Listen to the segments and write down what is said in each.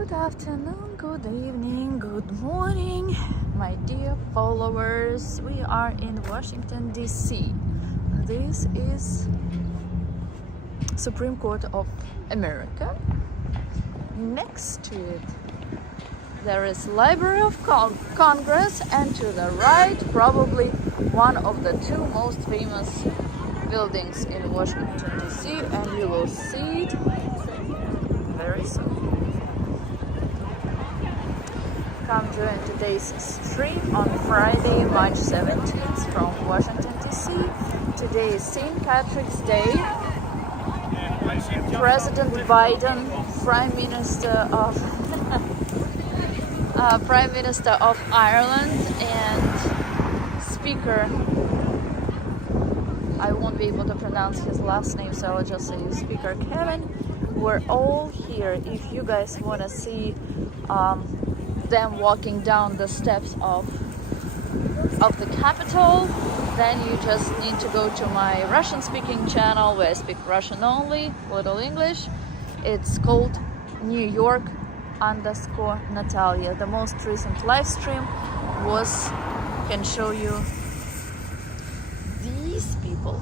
Good afternoon, good evening, good morning, my dear followers. We are in Washington, D.C. This is Supreme Court of America. Next to it, there is Library of Congress, and to the right, probably one of the two most famous buildings in Washington, D.C., and you will see it very soon. Come join today's stream on Friday, March 17th from Washington, D.C. Today is St. Patrick's Day. President Biden, Prime Minister of Ireland, and Speaker, I won't be able to pronounce his last name, so I'll just say Speaker Kevin. We're all here. If you guys want to see them walking down the steps of the Capitol, then you just need to go to my Russian-speaking channel where I speak Russian only, little English. It's called New York _Natalia. The most recent live stream can show you these people.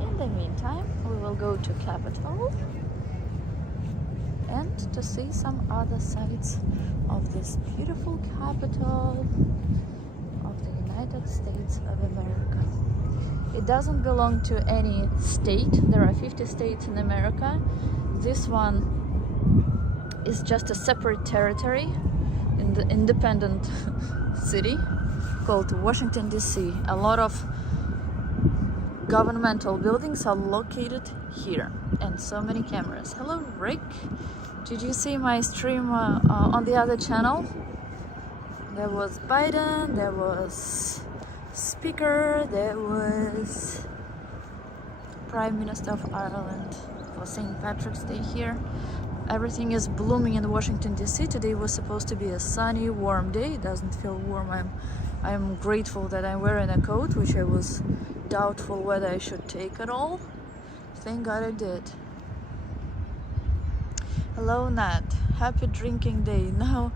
In the meantime, we will go to Capitol and to see some other sites of this beautiful capital of the United States of America. It doesn't belong to any state. There are 50 states in America. This one is just a separate territory in the independent city called Washington, D.C. A lot of governmental buildings are located here, and so many cameras. Hello, Rick. Did you see my stream on the other channel? There was Biden, there was Speaker, there was Prime Minister of Ireland for St. Patrick's Day here. Everything is blooming in Washington, D.C. Today was supposed to be a sunny, warm day. It doesn't feel warm. I'm grateful that I'm wearing a coat, which I was doubtful whether I should take at all. Thank God I did. Hello, Nat. Happy drinking day. Now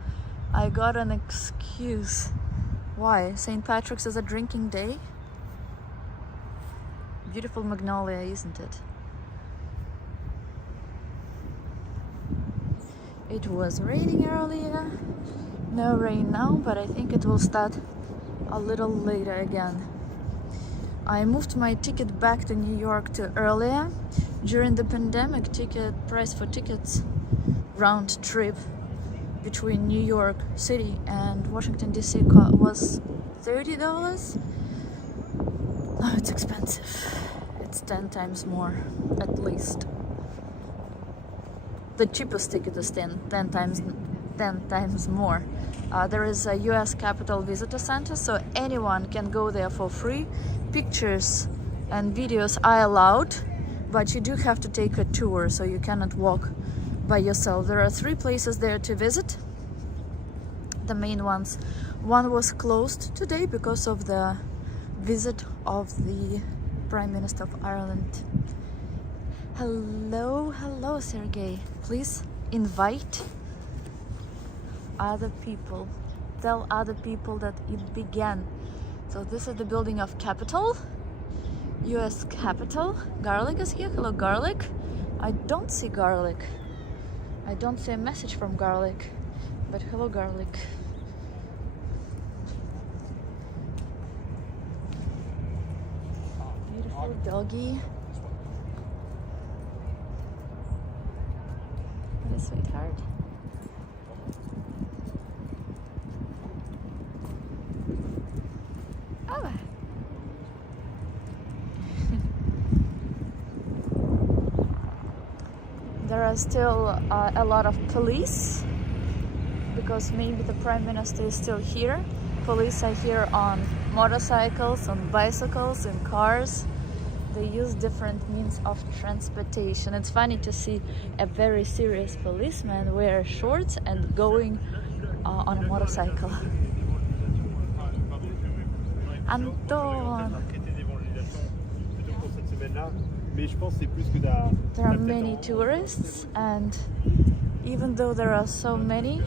I got an excuse. Why? St. Patrick's is a drinking day? Beautiful magnolia, isn't it? It was raining earlier. No rain now, but I think it will start a little later again. I moved my ticket back to New York to earlier. During the pandemic, price for tickets round trip between New York City and Washington, D.C. was $30. Now it's expensive. It's 10 times more, at least. The cheapest ticket is 10 times more. There is a U.S. Capitol Visitor Center, so anyone can go there for free. Pictures and videos are allowed, but you do have to take a tour, so you cannot walk by yourself. There are 3 places there to visit. The main ones. One was closed today because of the visit of the Prime Minister of Ireland. Hello, hello, Sergey. Please invite other people. Tell other people that it began. So this is the building of Capitol, U.S. Capitol. Garlic is here. Hello, Garlic. I don't see Garlic. I don't see a message from Garlic, but hello, Garlic. Beautiful doggy. Hey, sweetheart. Oh. There are still a lot of police because maybe the Prime Minister is still here. Police are here on motorcycles, on bicycles, in cars. They use different means of transportation. It's funny to see a very serious policeman wear shorts and going on a motorcycle. Anton! There are many tourists, and even though there are so many,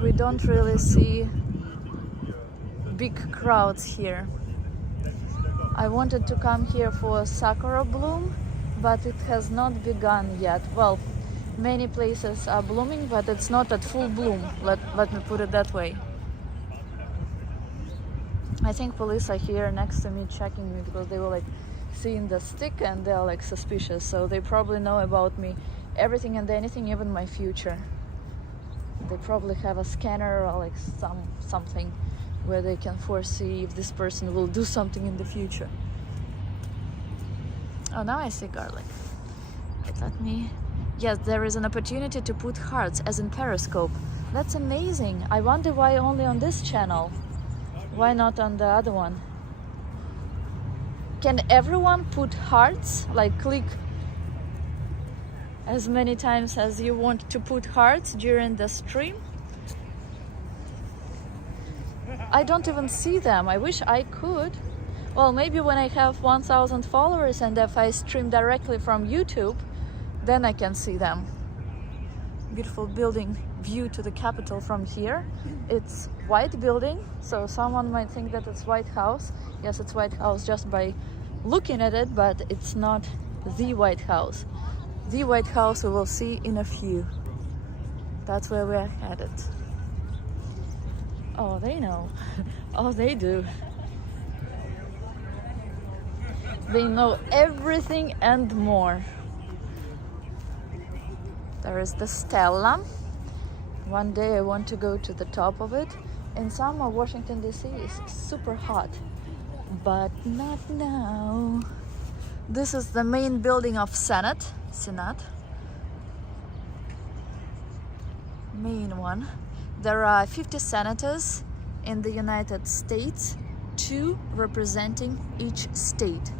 we don't really see big crowds here. I wanted to come here for sakura bloom, but it has not begun yet. Well, many places are blooming, but it's not at full bloom, let me put it that way. I think police are here next to me checking me because they were like seeing the stick and they're like suspicious, so they probably know about me, everything and anything, even my future. They probably have a scanner or like something where they can foresee if this person will do something in the future. Oh, now I see garlic. Wait, let me... Yes, there is an opportunity to put hearts as in Periscope. That's amazing. I wonder why only on this channel. Why not on the other one? Can everyone put hearts? Like click as many times as you want to put hearts during the stream? I don't even see them. I wish I could. Well, maybe when I have 1,000 followers and if I stream directly from YouTube, then I can see them. Beautiful building view to the capital from here. It's white building, so someone might think that it's White House. Yes, it's White House just by looking at it, but it's not the White House. The White House we will see in a few. That's where we're headed. Oh, they know. Oh, they do. They know everything and more. There is the Stella. One day I want to go to the top of it. In summer, Washington DC is super hot, but not now. This is the main building of Senate. Main one. There are 50 senators in the United States, 2 representing each state.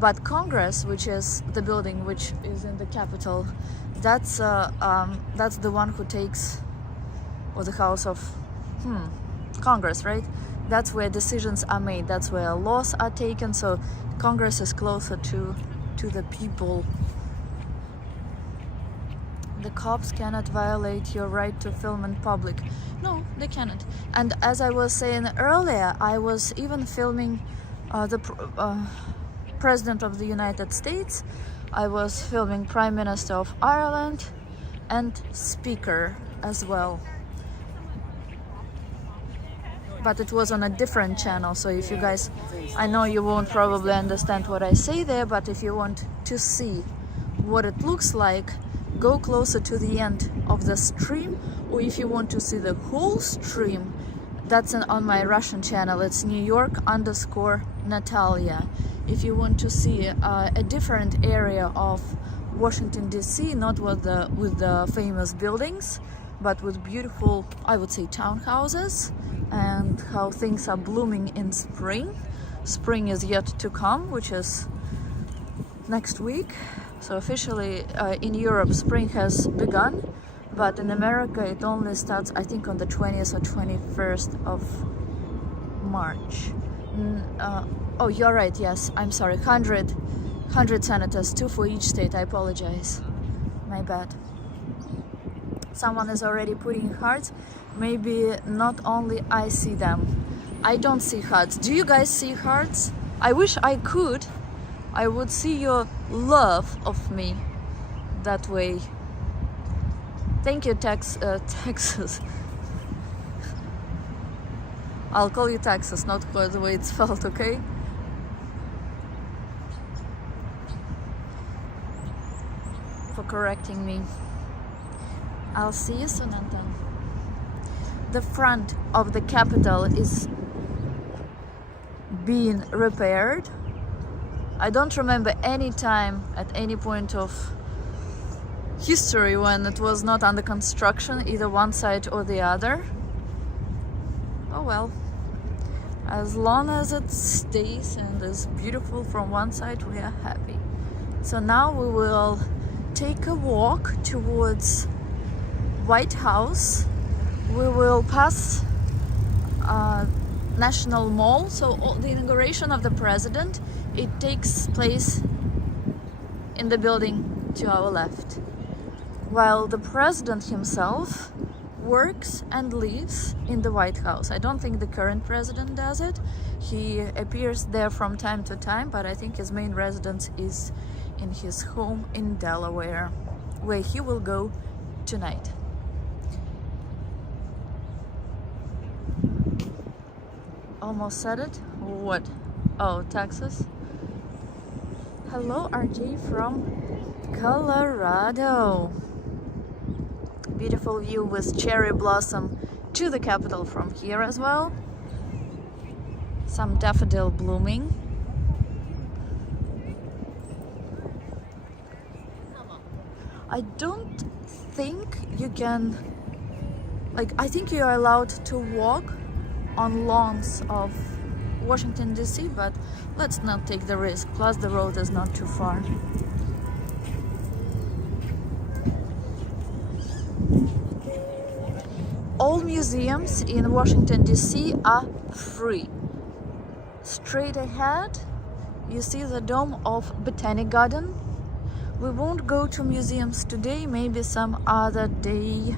But Congress, which is the building which is in the Capitol, that's the one who takes, or the House of Congress, right? That's where decisions are made. That's where laws are taken. So Congress is closer to the people. The cops cannot violate your right to film in public. No, they cannot. And as I was saying earlier, I was even filming the President of the United States. I was filming Prime Minister of Ireland and Speaker as well. But it was on a different channel, so if you guys, I know you won't probably understand what I say there, but if you want to see what it looks like, go closer to the end of the stream, or if you want to see the whole stream, that's on my Russian channel. It's New York_Natalia. If you want to see a different area of Washington DC, not with the famous buildings, but with beautiful, I would say, townhouses, and how things are blooming in spring. Spring is yet to come, which is next week. So officially in Europe, spring has begun, but in America it only starts, I think, on the 20th or 21st of March. Oh, you're right, yes, I'm sorry, 100 senators, 2 for each state. I apologize, my bad. Someone is already putting hearts. Maybe not only I see them. I don't see hearts. Do you guys see hearts? I wish I could. I would see your love of me that way. Thank you, Texas. I'll call you Texas, not quite the way it's spelled, okay? For correcting me. I'll see you soon, Anton. The front of the Capitol is being repaired. I don't remember any time at any point of history when it was not under construction, either one side or the other. Oh well, as long as it stays and is beautiful from one side, we are happy. So now we will take a walk towards White House. We will pass National Mall. So the inauguration of the president, it takes place in the building to our left. while the president himself works and lives in the White House. I don't think the current president does it. He appears there from time to time, but I think his main residence is in his home in Delaware, where he will go tonight. Almost said it. What? Oh, Texas. Hello, RJ from Colorado. Beautiful view with cherry blossom to the Capitol from here as well. Some daffodil blooming. I don't think you can, I think you are allowed to walk on lawns of Washington DC, but let's not take the risk, plus the road is not too far. All museums in Washington DC are free. Straight ahead you see the dome of Botanic Garden. We won't go to museums today, maybe some other day.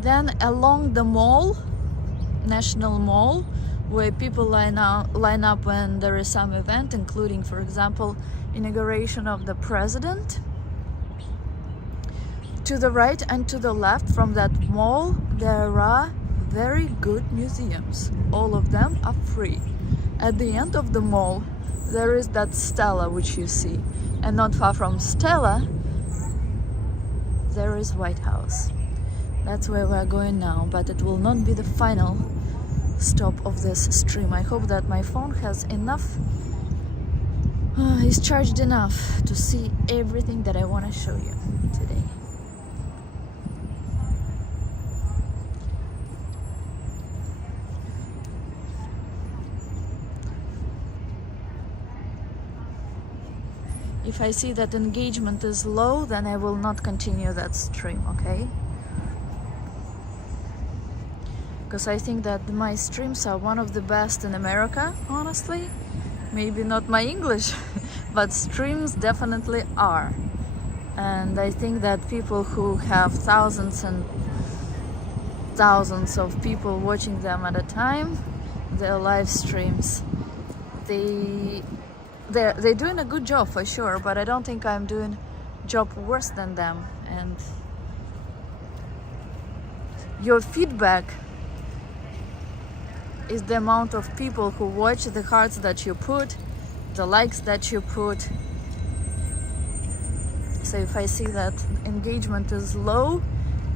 Then along the mall, National Mall, where people line up when there is some event, including, for example, inauguration of the president. To the right and to the left from that mall, there are very good museums. All of them are free. At the end of the mall, there is that Stella which you see. And not far from Stella, there is White House. That's where we're going now, but it will not be the final stop of this stream. I hope that my phone has enough, is charged enough to see everything that I want to show you today. If I see that engagement is low, then I will not continue that stream, okay? Because I think that my streams are one of the best in America, honestly. Maybe not my English, but streams definitely are. And I think that people who have thousands and thousands of people watching them at a time, their live streams, they're doing a good job for sure, but I don't think I'm doing a job worse than them. And your feedback is the amount of people who watch, the hearts that you put, the likes that you put. So if I see that engagement is low,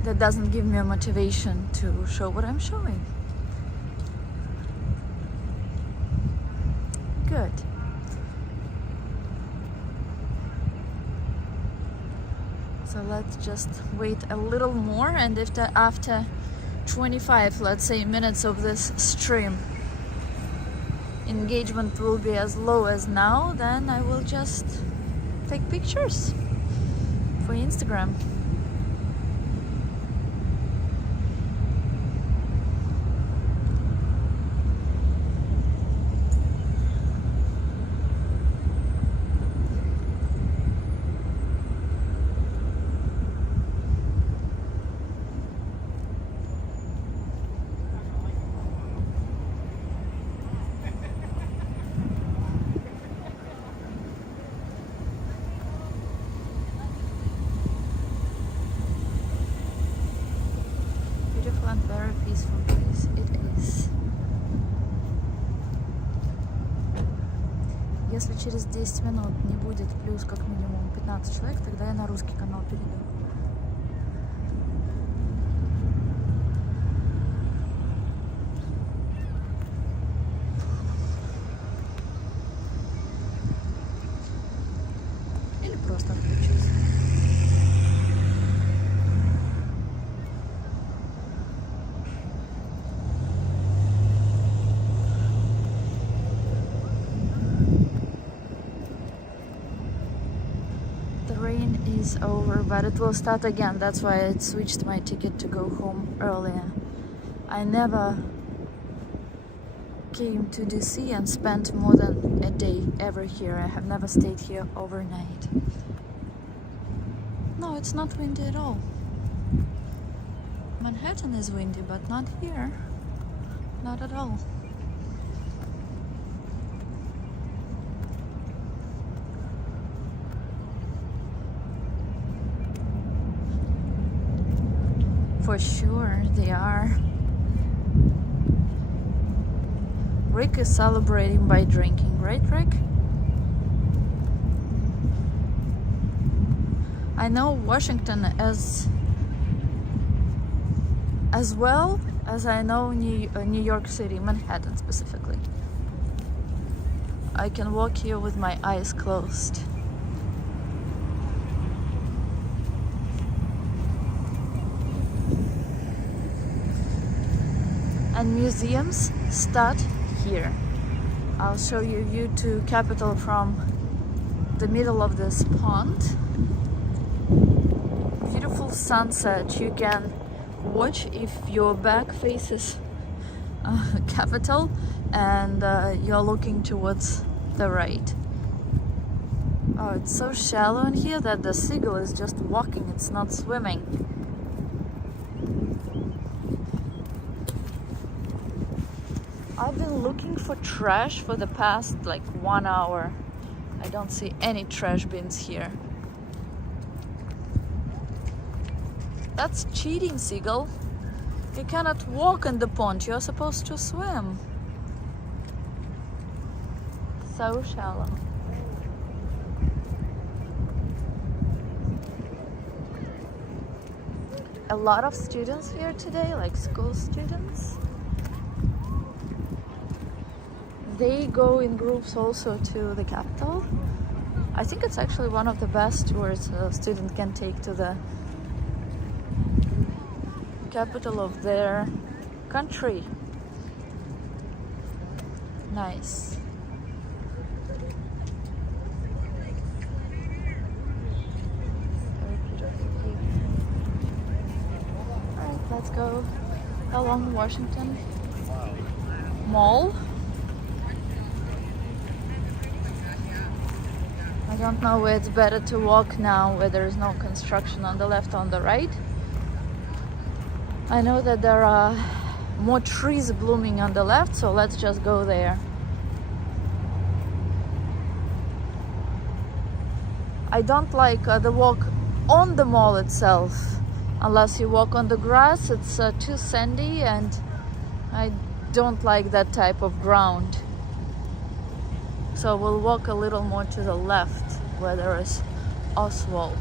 that doesn't give me a motivation to show what I'm showing. Good. So let's just wait a little more, and if after 25, let's say, minutes of this stream engagement will be as low as now, then I will just take pictures for Instagram. And very peaceful place it is. Если через 10 минут не будет плюс как минимум 15 человек, тогда я на русский канал перейду. Или просто отключусь. Is over, but it will start again. That's why I switched my ticket to go home earlier. I never came to DC and spent more than a day ever here. I have never stayed here overnight. No, it's not windy at all. Manhattan is windy, but not here. Not at all. For sure, they are. Rick is celebrating by drinking, right, Rick? I know Washington as well as I know New York City, Manhattan specifically. I can walk here with my eyes closed. And museums start here. I'll show you view to Capitol from the middle of this pond. Beautiful sunset you can watch if your back faces Capitol and you're looking towards the right. Oh, it's so shallow in here that the seagull is just walking, it's not swimming. I've been looking for trash for the past like 1 hour. I don't see any trash bins here. That's cheating, seagull. You cannot walk in the pond, you're supposed to swim. So shallow. A lot of students here today, like school students. They go in groups also to the Capitol. I think it's actually one of the best tours a student can take to the capital of their country. Nice. Very beautiful view. Alright, let's go along Washington Mall. I don't know where it's better to walk now, where there is no construction on the left or on the right. I know that there are more trees blooming on the left, so let's just go there. I don't like the walk on the mall itself. Unless you walk on the grass, it's too sandy and I don't like that type of ground. So we'll walk a little more to the left where there is asphalt.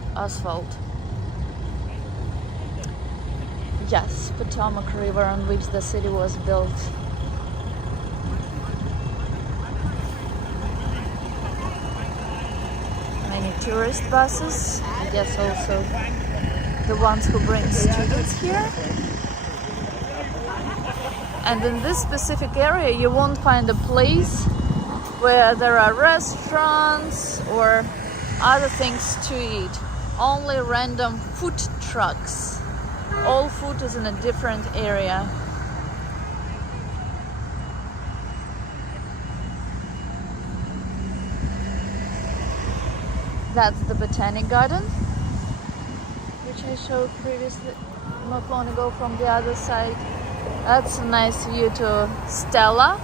Yes, Potomac River on which the city was built. Many tourist buses, I guess also the ones who bring students here. And in this specific area you won't find a place where there are restaurants or other things to eat. Only random food trucks. All food is in a different area. That's the Botanic Garden, which I showed previously, not long ago from the other side. That's a nice view to Stella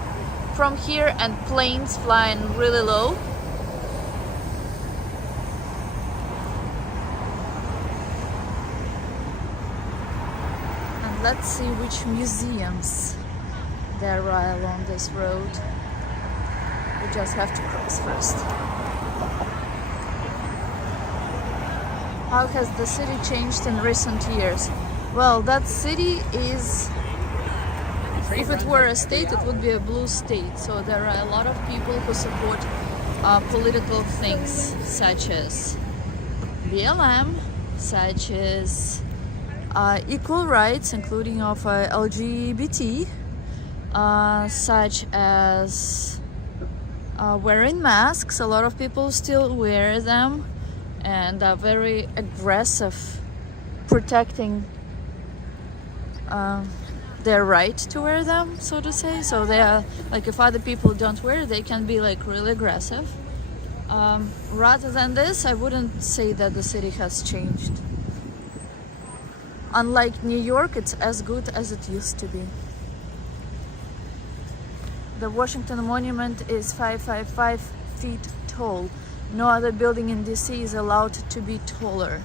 from here, and planes flying really low. And let's see which museums there are along this road. We just have to cross first. How has the city changed in recent years? Well, that city is, if it were a state, it would be a blue state. So there are a lot of people who support political things such as BLM, such as equal rights, including of LGBT, such as wearing masks. A lot of people still wear them and are very aggressive protecting their right to wear them, so to say. So they are like, if other people don't wear, they can be like really aggressive. Rather than this, I wouldn't say that the city has changed Unlike New York, it's as good as it used to be. The Washington Monument is 555 feet tall. No other building in DC is allowed to be taller.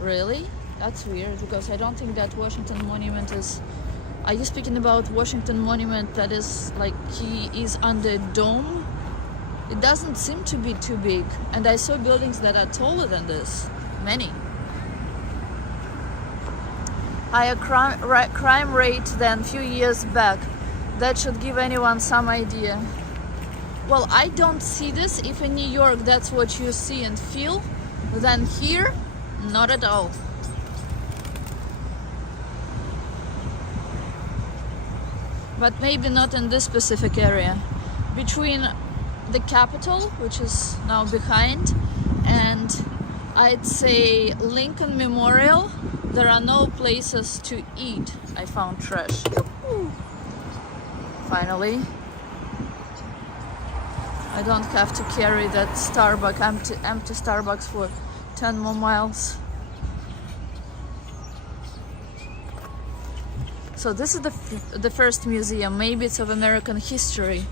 Really? That's weird, because I don't think that Washington Monument is... Are you speaking about Washington Monument that is like he is under a dome? It doesn't seem to be too big. And I saw buildings that are taller than this. Many. Higher crime rate than a few years back. That should give anyone some idea. Well, I don't see this. If in New York that's what you see and feel, then here, not at all. But maybe not in this specific area. Between the Capitol, which is now behind, and I'd say Lincoln Memorial, there are no places to eat. I found trash. Finally. I don't have to carry that empty Starbucks for 10 more miles. So this is the first museum. Maybe it's of American history,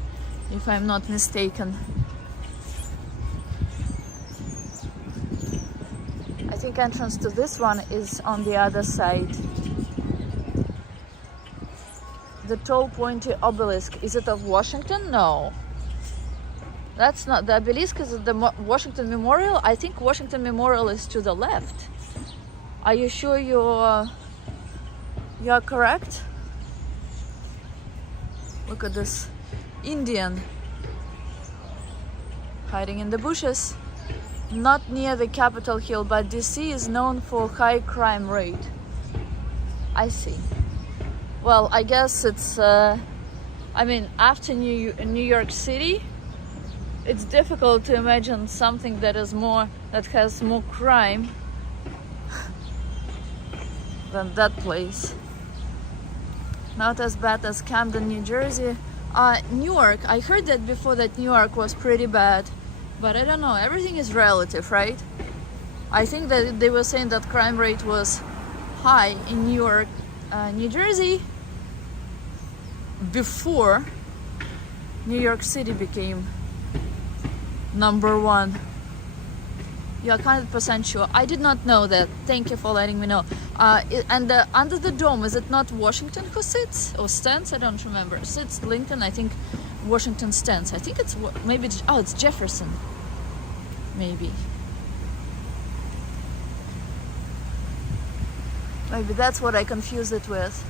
if I'm not mistaken. I think entrance to this one is on the other side. The tall pointy obelisk, is it of Washington? No. That's not, the obelisk is the Washington Memorial. I think Washington Memorial is to the left. Are you sure you're correct? Look at this Indian hiding in the bushes. Not near the Capitol Hill, but DC is known for high crime rate. I see. Well, I guess it's, I mean, after New York City, it's difficult to imagine something that has more crime than that place. Not as bad as Camden, New Jersey. Newark, I heard that before, that Newark was pretty bad, but I don't know, everything is relative, right? I think that they were saying that crime rate was high in Newark, New Jersey, before New York City became #1. You're 100% sure? I did not know that. Thank you for letting me know. And under the dome, is it not Washington who sits or stands? I don't remember. Sits Lincoln. I think Washington stands. I think it's maybe. Oh, it's Jefferson. Maybe. Maybe that's what I confused it with.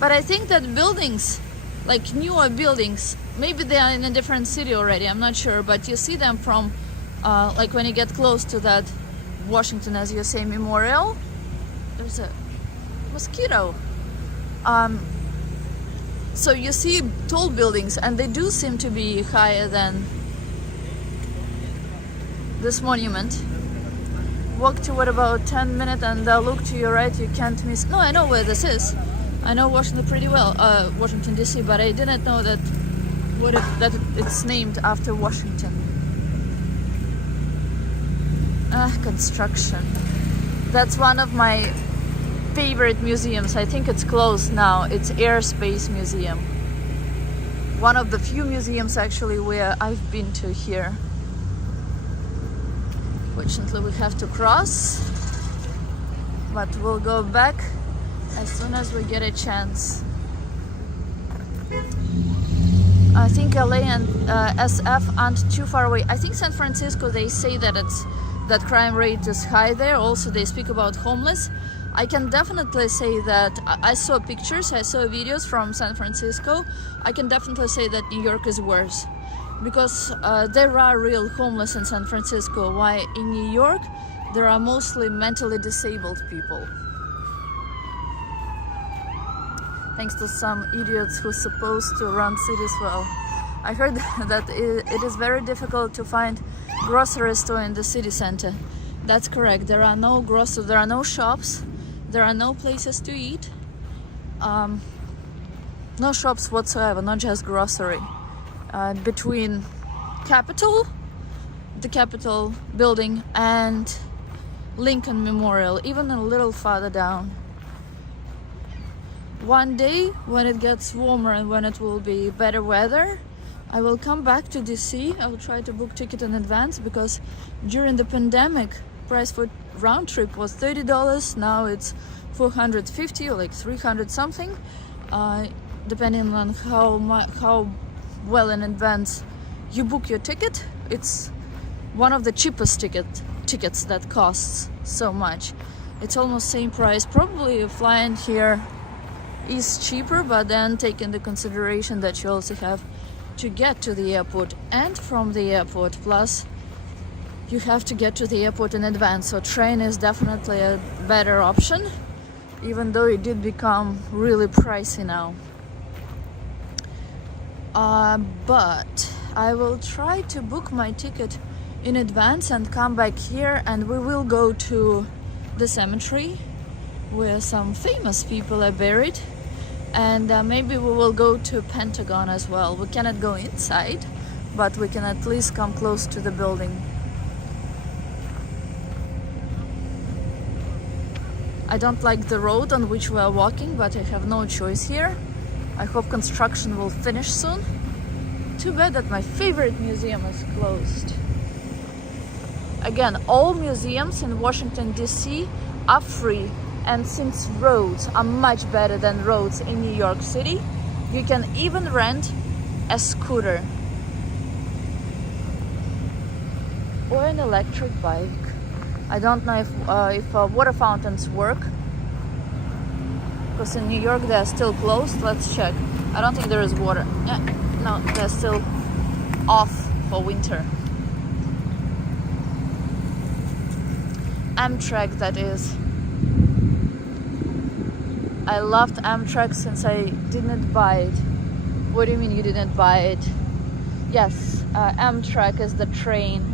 But I think that buildings, like newer buildings, maybe they are in a different city already, I'm not sure, but you see them from, like when you get close to that Washington, as you say, Memorial, there's a mosquito. So you see tall buildings, and they do seem to be higher than this monument. Walk to what, about 10 minutes, and look to your right, you can't miss. No, I know where this is. I know Washington pretty well, Washington DC, but I didn't know that it's named after Washington. Construction. That's one of my favorite museums. I think it's closed now. It's Airspace Museum. One of the few museums actually where I've been to here. Fortunately, we have to cross, but we'll go back as soon as we get a chance. I think LA and SF aren't too far away. I think San Francisco, they say that that crime rate is high there. Also, they speak about homeless. I can definitely say that I saw pictures, I saw videos from San Francisco. I can definitely say that New York is worse, because there are real homeless in San Francisco, while in New York there are mostly mentally disabled people. Thanks to some idiots who's supposed to run cities well. I heard that it is very difficult to find grocery store in the city center. That's correct. There are no groceries, there are no shops, there are no places to eat. No shops whatsoever, not just grocery. Between Capitol, the Capitol building, and Lincoln Memorial, even a little farther down. One day, when it gets warmer and when it will be better weather, I will come back to DC. I will try to book ticket in advance, because during the pandemic, price for round trip was $30. Now it's $450 or like 300 something, depending on how well in advance you book your ticket. It's one of the cheapest tickets that costs so much. It's almost same price. Probably flying here is cheaper, but then take into consideration that you also have to get to the airport and from the airport, plus you have to get to the airport in advance. So train is definitely a better option, even though it did become really pricey now. But I will try to book my ticket in advance and come back here, and we will go to the cemetery where some famous people are buried, and maybe we will go to Pentagon as well. We cannot go inside, but we can at least come close to the building. I don't like the road on which we are walking, but I have no choice here. I hope construction will finish soon. Too bad that my favorite museum is closed. Again, all museums in Washington, D.C. are free, and since roads are much better than roads in New York City, you can even rent a scooter or an electric bike. I don't know if water fountains work, because in New York they are still closed. Let's check. I don't think there is water. Yeah, no, they're still off for winter. Amtrak, that is. I loved Amtrak since I didn't buy it. What do you mean you didn't buy it? Yes, Amtrak is the train,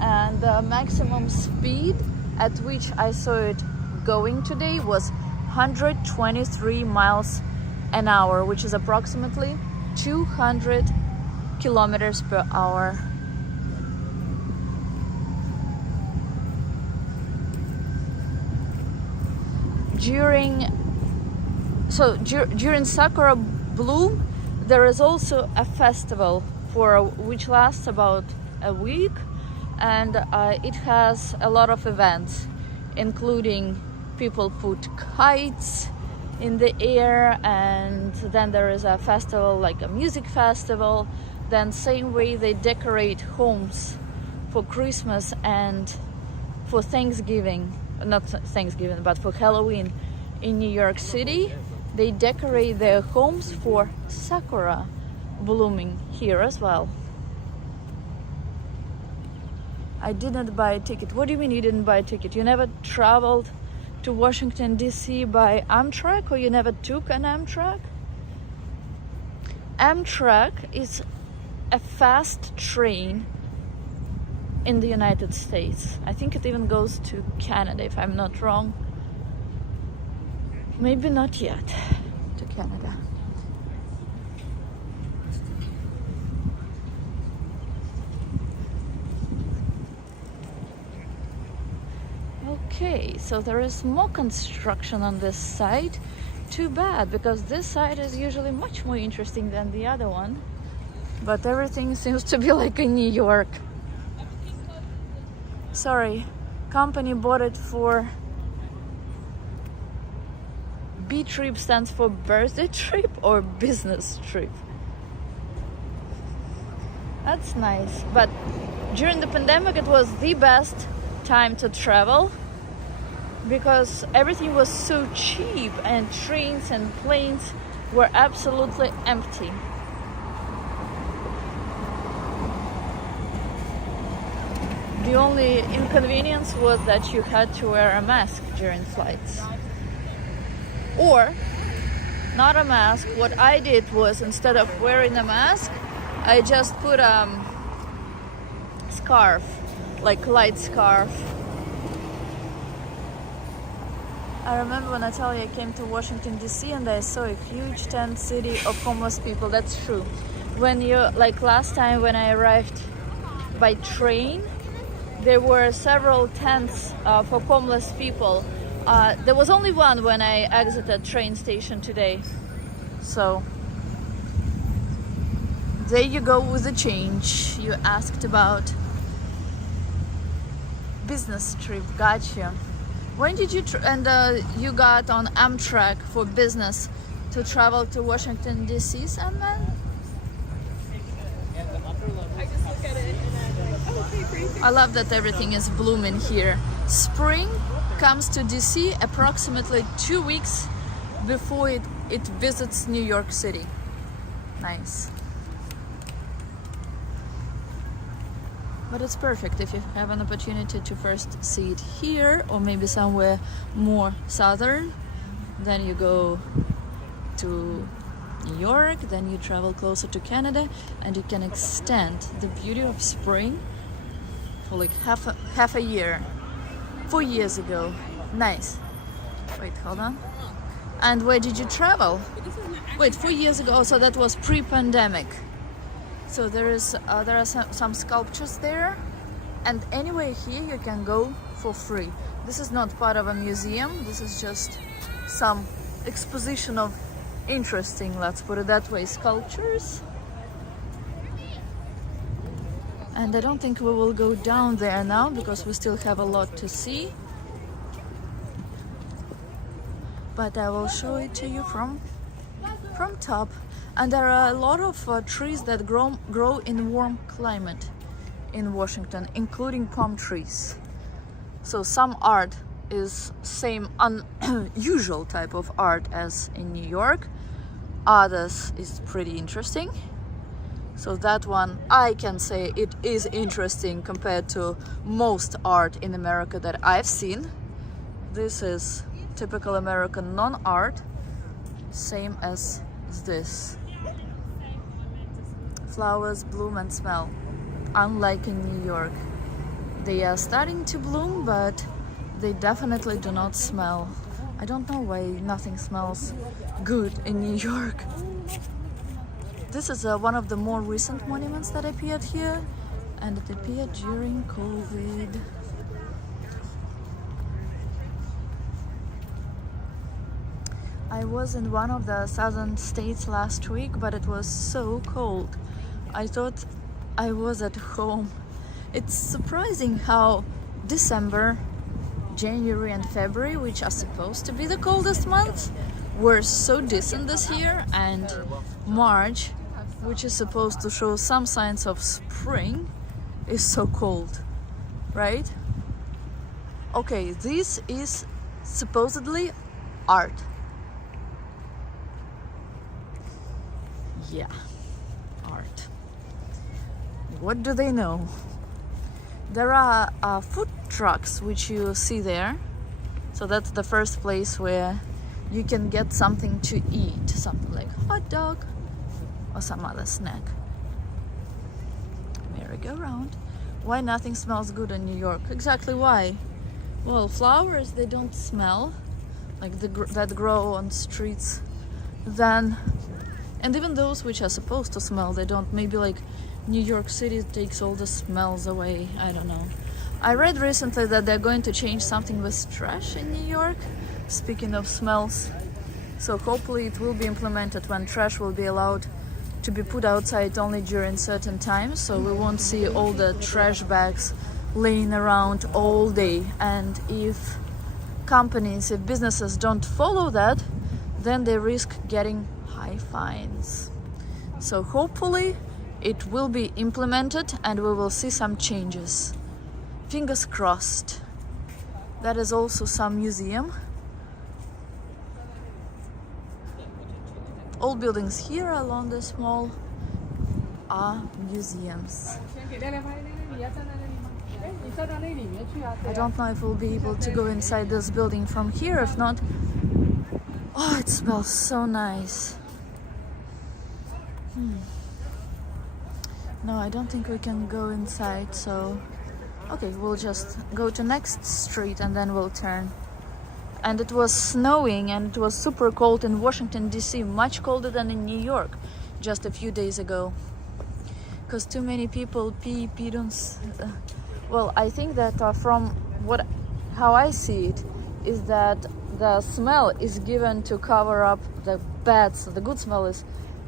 and the maximum speed at which I saw it going today was 123 miles an hour, which is approximately 200 kilometers per hour. During Sakura bloom, there is also a festival which lasts about a week, and it has a lot of events, including people put kites in the air, and then there is a festival, like a music festival. Then same way they decorate homes for Christmas and for Thanksgiving, not Thanksgiving, but for Halloween in New York City. They decorate their homes for sakura blooming here as well. I didn't buy a ticket. What do you mean you didn't buy a ticket? You never traveled to Washington, D.C. by Amtrak, or you never took an Amtrak? Amtrak is a fast train in the United States. I think it even goes to Canada, if I'm not wrong. Maybe not yet to Canada. Okay, so there is more construction on this side. Too bad, because this side is usually much more interesting than the other one. But everything seems to be like in New York. Sorry, company bought it for... B trip stands for birthday trip or business trip. That's nice. But during the pandemic, it was the best time to travel, because everything was so cheap and trains and planes were absolutely empty. The only inconvenience was that you had to wear a mask during flights. Or not a mask. What I did was, instead of wearing a mask, I just put a scarf, like light scarf. I remember when Natalia came to Washington, D.C. and I saw a huge tent city of homeless people. That's true. When you, like last time when I arrived by train. There were several tents for homeless people. There was only one when I exited train station today. So there you go with the change. You asked about business trip. Gotcha. When did you you got on Amtrak for business to travel to Washington DC, Sandman? I just look at it and I'm like, oh, okay, great. I love that everything is blooming here. Spring comes to DC approximately 2 weeks before it visits New York City. Nice. But it's perfect if you have an opportunity to first see it here or maybe somewhere more southern. Then you go to New York, then you travel closer to Canada, and you can extend the beauty of spring for like half a year. 4 years ago. Nice. Wait, hold on. And where did you travel? Wait, 4 years ago. Oh, so that was pre-pandemic. So there are some sculptures there, and anyway here you can go for free. This is not part of a museum. This is just some exposition of interesting, let's put it that way, sculptures. And I don't think we will go down there now because we still have a lot to see. But I will show it to you from top. And there are a lot of trees that grow in warm climate in Washington, including palm trees. So some art is same unusual type of art as in New York. Others is pretty interesting. So that one, I can say it is interesting compared to most art in America that I've seen. This is typical American non-art, same as this. Flowers bloom and smell, unlike in New York. They are starting to bloom, but they definitely do not smell. I don't know why nothing smells good in New York. This is one of the more recent monuments that appeared here, and it appeared during COVID. I was in one of the southern states last week, but it was so cold. I thought I was at home. It's surprising how December, January and February, which are supposed to be the coldest months, were so decent this year, and March, which is supposed to show some signs of spring, is so cold, right? Okay, this is supposedly art. Yeah, art. What do they know? There are food trucks which you see there. So that's the first place where you can get something to eat, something like hot dog or some other snack. Merry-go-round. Why nothing smells good in New York? Exactly why? Well, flowers, they don't smell like that grow on streets. Then, and even those which are supposed to smell, they don't. Maybe like New York City takes all the smells away. I don't know. I read recently that they're going to change something with trash in New York. Speaking of smells, so hopefully it will be implemented when trash will be allowed to be put outside only during certain times, so we won't see all the trash bags laying around all day. And if businesses don't follow that, then they risk getting high fines. So hopefully it will be implemented and we will see some changes. Fingers crossed. That is also some museum. All buildings here along this mall are museums. I don't know if we'll be able to go inside this building from here. If not, oh, it smells so nice. No, I don't think we can go inside, so okay, we'll just go to next street and then we'll turn. And it was snowing and it was super cold in Washington DC, much colder than in New York just a few days ago. because too many people pee don't. Well, I think that from how I see it, is that the smell is given to cover up the bad. So the good smell is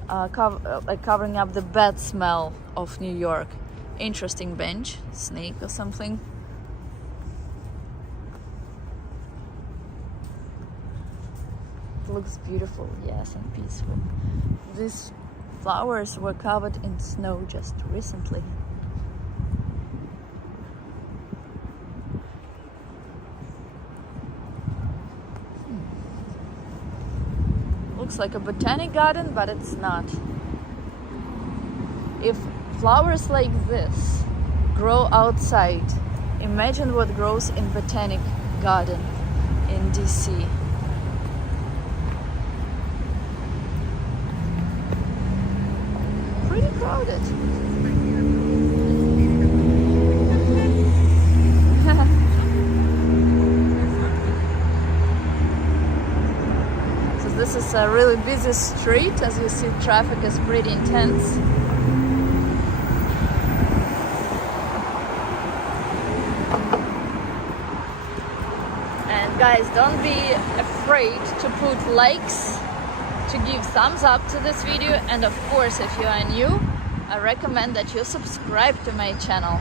covering up the bad smell of New York. Interesting bench, snake or something. It looks beautiful, yes, and peaceful. These flowers were covered in snow just recently. Looks like a botanic garden, but it's not. If flowers like this grow outside, imagine what grows in botanic garden in DC. Pretty crowded. So this is a really busy street. As you see, traffic is pretty intense. And guys, don't be afraid to put likes, to give thumbs up to this video, and of course, if you are new, I recommend that you subscribe to my channel,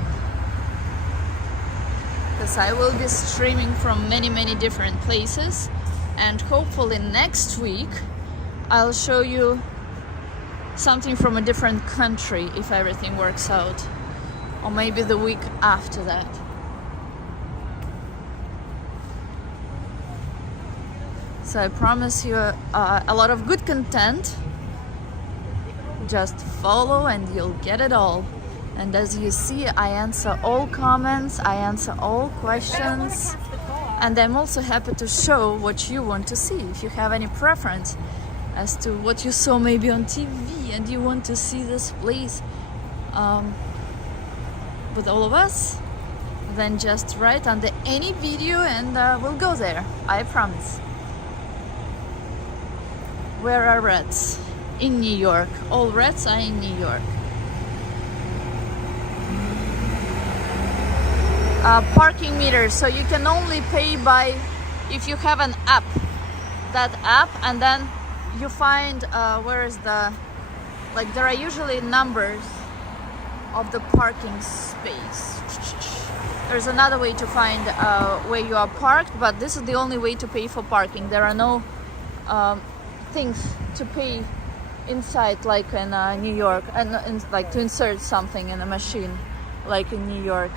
because I will be streaming from many different places, and hopefully next week I'll show you something from a different country if everything works out, or maybe the week after that. So I promise you a lot of good content. Just follow and you'll get it all. And as you see, I answer all comments, I answer all questions. And I'm also happy to show what you want to see. If you have any preference as to what you saw maybe on TV and you want to see this place with all of us, then just write under any video and we'll go there, I promise. Where are reds? In New York. All reds are in New York. Parking meters, so you can only pay by if you have an app. That app, and then you find where is the, like, there are usually numbers of the parking space. There's another way to find where you are parked, but this is the only way to pay for parking. There are no things to pay inside like in New York, and like to insert something in a machine like in New York.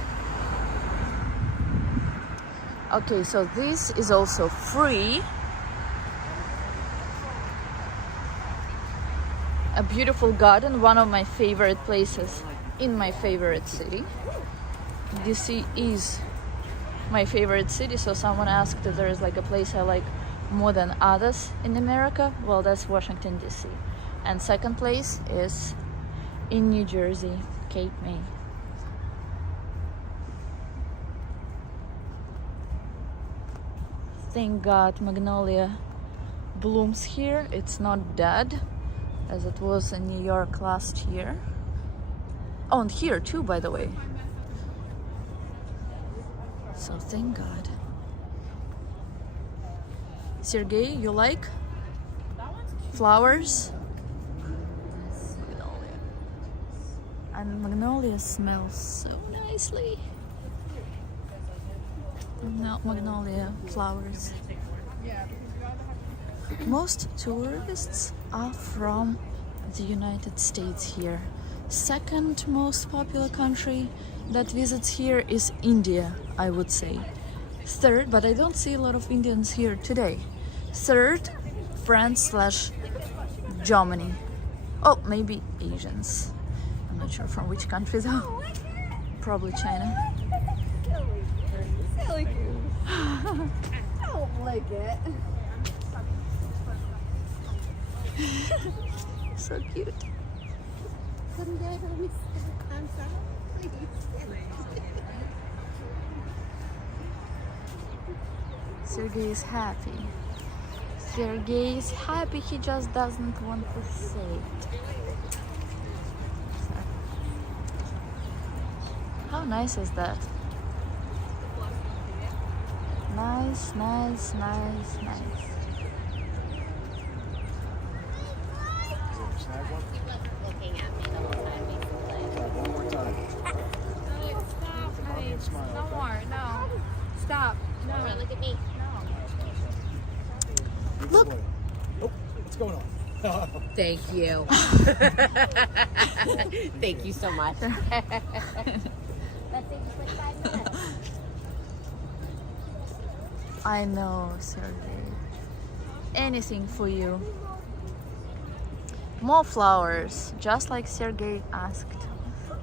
Okay, so this is also free. A beautiful garden, one of my favorite places in my favorite city. DC is my favorite city, so someone asked if there is like a place I like more than others in America. Well, that's Washington DC, and second place is in New Jersey, Cape May. Thank God magnolia blooms here. It's not dead as it was in New York last year. Oh, and here too, by the way. So thank God. Sergey, you like flowers? And magnolia smells so nicely. No, magnolia flowers. Most tourists are from the United States here. Second most popular country that visits here is India, I would say. Third, but I don't see a lot of Indians here today. Third, France/Germany. Oh, maybe Asians. I'm not sure from which country though. Probably China. Silly goose. I don't like it. So cute. Couldn't get it on me. I'm sorry. Please. Sergey is happy. Sergey is happy, he just doesn't want to say it. So, How nice is that? Nice, nice, nice, nice. He wasn't looking at me the whole time we played. One more time. Stop, honey. Smile, No okay? more. No. Stop. No. Look at me. Look. Oh, what's going on? Thank you. Thank you so much. That saved us like 5 minutes. I know, Sergey. Anything for you. More flowers, just like Sergey asked.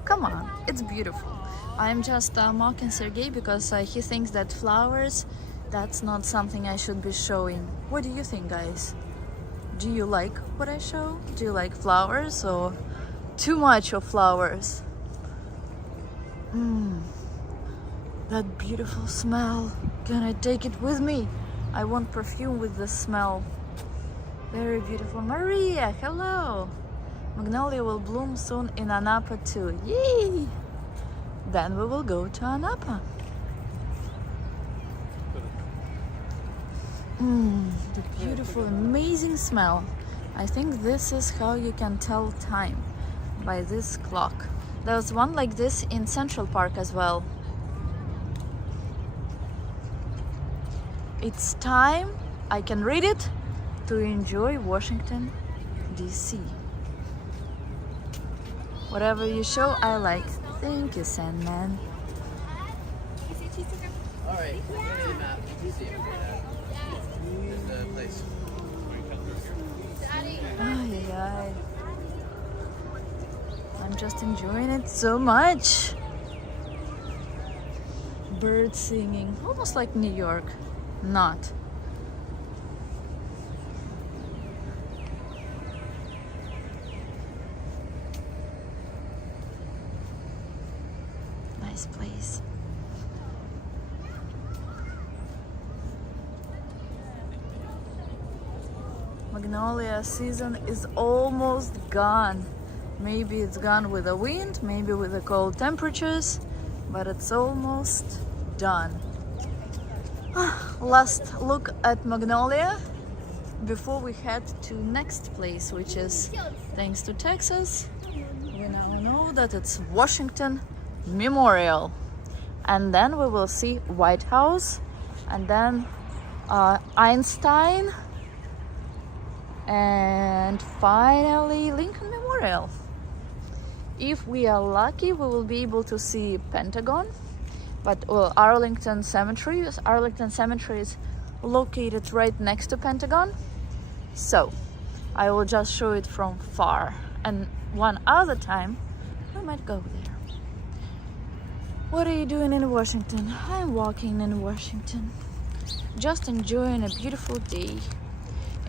Come on, it's beautiful. I'm just mocking Sergey because he thinks that flowers, that's not something I should be showing. What do you think, guys? Do you like what I show? Do you like flowers or too much of flowers? That beautiful smell. Can I take it with me? I want perfume with the smell. Very beautiful. Maria, hello. Magnolia will bloom soon in Anapa too. Yay! Then we will go to Anapa. The beautiful, amazing smell. I think this is how you can tell time, by this clock. There was one like this in Central Park as well. It's time, I can read it, to enjoy Washington, D.C. Whatever you show, I like. Thank you, Sandman. All right. There's the place. Ay, ay, ay. I'm just enjoying it so much. Birds singing, almost like New York. Not. Nice place. Magnolia season is almost gone. Maybe it's gone with the wind, maybe with the cold temperatures, but it's almost done. Last look at Magnolia before we head to next place, which is, thanks to Texas, we now know that it's Washington Memorial. And then we will see White House, and then Einstein, and finally Lincoln Memorial. If we are lucky, we will be able to see Pentagon. But well, Arlington Cemetery is located right next to Pentagon. So I will just show it from far. And one other time, we might go there. What are you doing in Washington? I'm walking in Washington. Just enjoying a beautiful day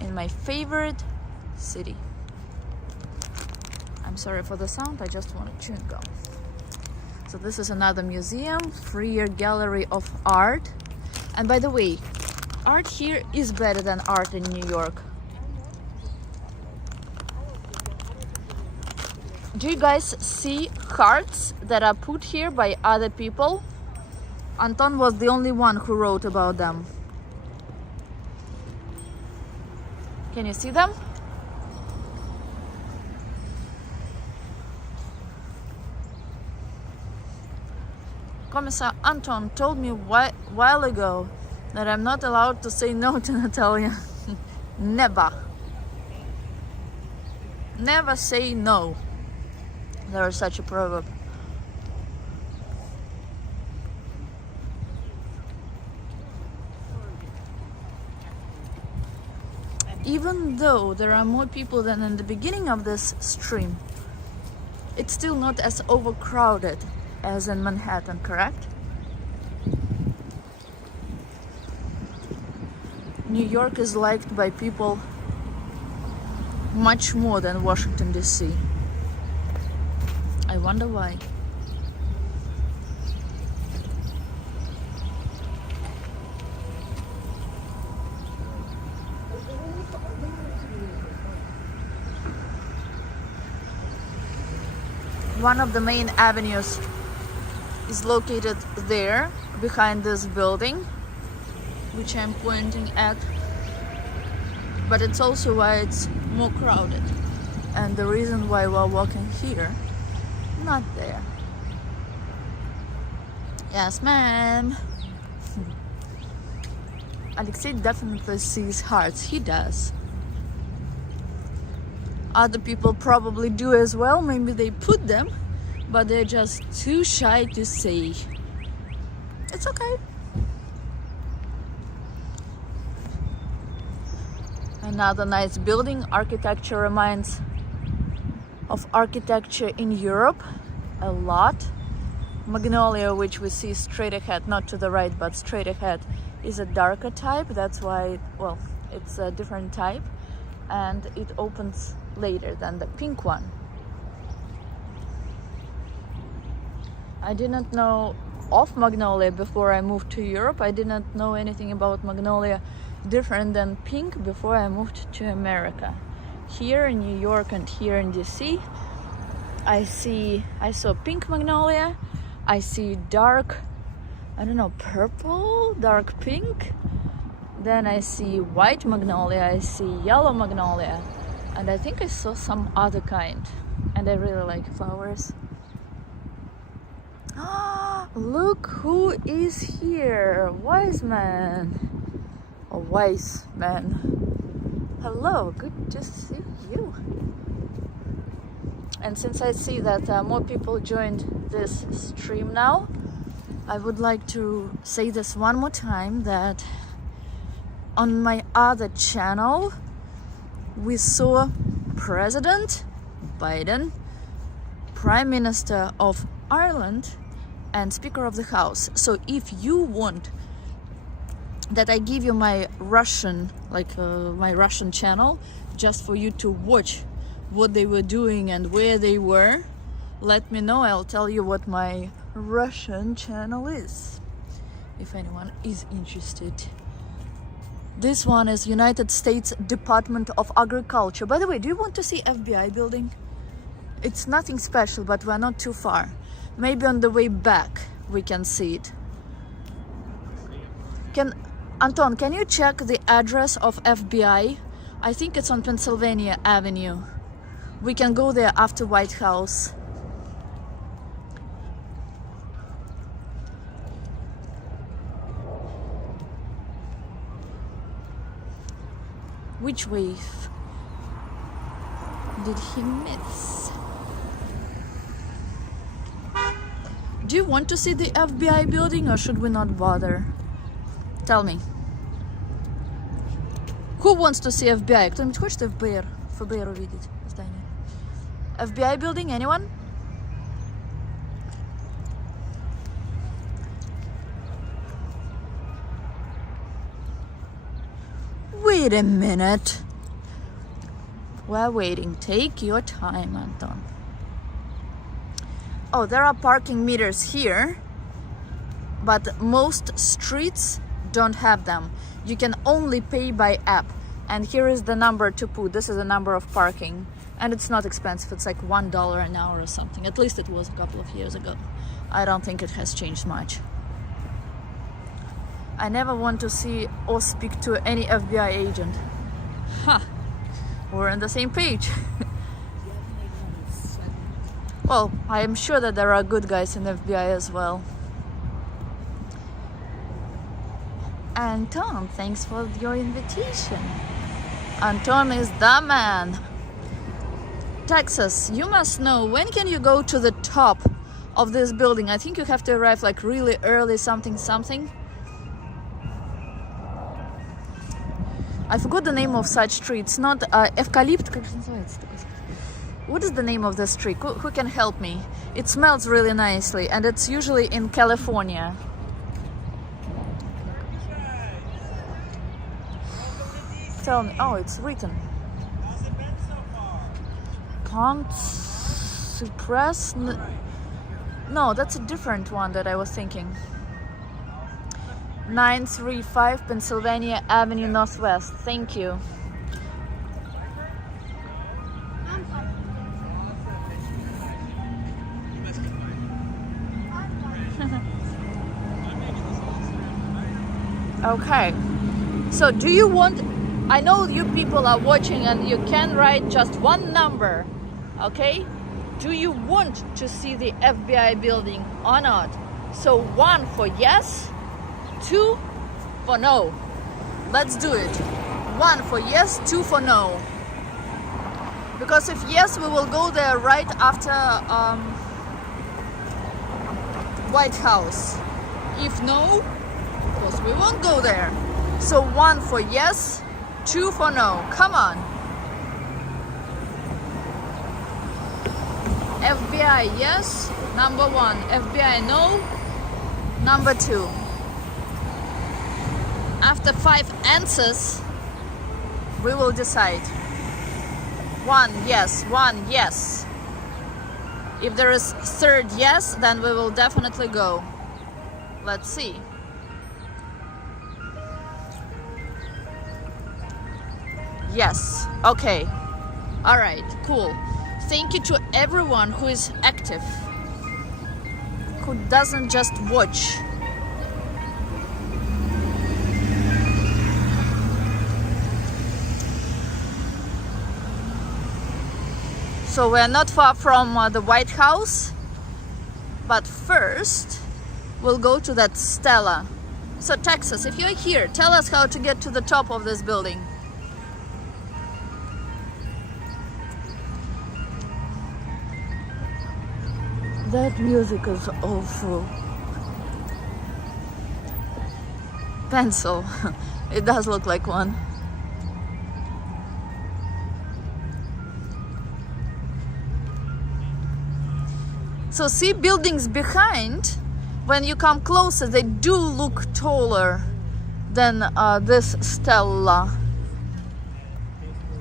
in my favorite city. I'm sorry for the sound, I just want to chew and gum. So this is another museum, Freer Gallery of Art. And by the way, art here is better than art in New York. Do you guys see hearts that are put here by other people? Anton was the only one who wrote about them. Can you see them? Commissar Anton told me a while ago that I'm not allowed to say no to Natalia. Never. Never say no. There is such a proverb. Even though there are more people than in the beginning of this stream, it's still not as overcrowded as in Manhattan, correct? New York is liked by people much more than Washington, D.C. I wonder why. One of the main avenues is located there, behind this building, which I'm pointing at. But it's also why it's more crowded. And the reason why we're walking here, not there. Yes, ma'am. Alexei definitely sees hearts. He does. Other people probably do as well. Maybe they put them, but they're just too shy to say. It's okay. Another nice building. Architecture reminds of architecture in Europe a lot. Magnolia, which we see straight ahead, not to the right but straight ahead, is a darker type. That's why, well, it's a different type, and it opens later than the pink one. I didn't know of Magnolia before I moved to Europe. I didn't know anything about Magnolia different than pink before I moved to America. Here in New York and here in DC, I saw pink magnolia. I see dark, I don't know, purple, dark pink. Then I see white magnolia, I see yellow magnolia, and I think I saw some other kind. And I really like flowers. Ah, look who is here! Wise man. A wise man. Hello, good to see you. And since I see that more people joined this stream now, I would like to say this one more time, that on my other channel we saw President Biden, Prime Minister of Ireland, and Speaker of the House. So if you want that I give you my Russian, my Russian channel, just for you to watch what they were doing and where they were, let me know. I'll tell you what my Russian channel is, if anyone is interested. This one is United States Department of Agriculture. By the way, do you want to see FBI building? It's nothing special, but we're not too far. Maybe on the way back we can see it. Anton, can you check the address of FBI? I think it's on Pennsylvania Avenue. We can go there after White House. Which wave did he miss? Do you want to see the FBI building, or should we not bother? Tell me. Who wants to see FBI? Кто-нибудь хочет ФБР увидеть здание? FBI building, anyone? Wait a minute. We're waiting. Take your time, Anton. Oh, there are parking meters here, but most streets don't have them. You can only pay by app. And here is the number to put. This is the number of parking. And it's not expensive. It's like $1 an hour or something. At least it was a couple of years ago. I don't think it has changed much. I never want to see or speak to any FBI agent. Huh. We're on the same page. Well, I am sure that there are good guys in FBI as well. Anton, thanks for your invitation. Anton is the man. Texas, you must know, when can you go to the top of this building? I think you have to arrive like really early, something. I forgot the name of such street. It's not Eucalypt. What is the name of the street? Who can help me? It smells really nicely, and it's usually in California. Tell me. Oh, it's written. Can't suppress. No, that's a different one that I was thinking. 935 Pennsylvania Avenue Northwest. Thank you. Okay. So do you want, I know you people are watching and you can write just one number, okay? Do you want to see the FBI building or not? So 1 for yes, 2 for no. Let's do it. 1 for yes, 2 for no. Because if yes, we will go there right after White House. If no, of course we won't go there. So 1 for yes, 2 for no. Come on. FBI yes, number 1. FBI no, number 2. After 5 answers, we will decide. 1 yes, 1 yes. If there is third yes, then we will definitely go. Let's see. Yes. Okay. All right. Cool. Thank you to everyone who is active, who doesn't just watch. So we're not far from the White House, but first we'll go to that Stella. So Texas, if you're here, tell us how to get to the top of this building. That music is awful. Pencil. It does look like one. So see, buildings behind, when you come closer, they do look taller than this Stella.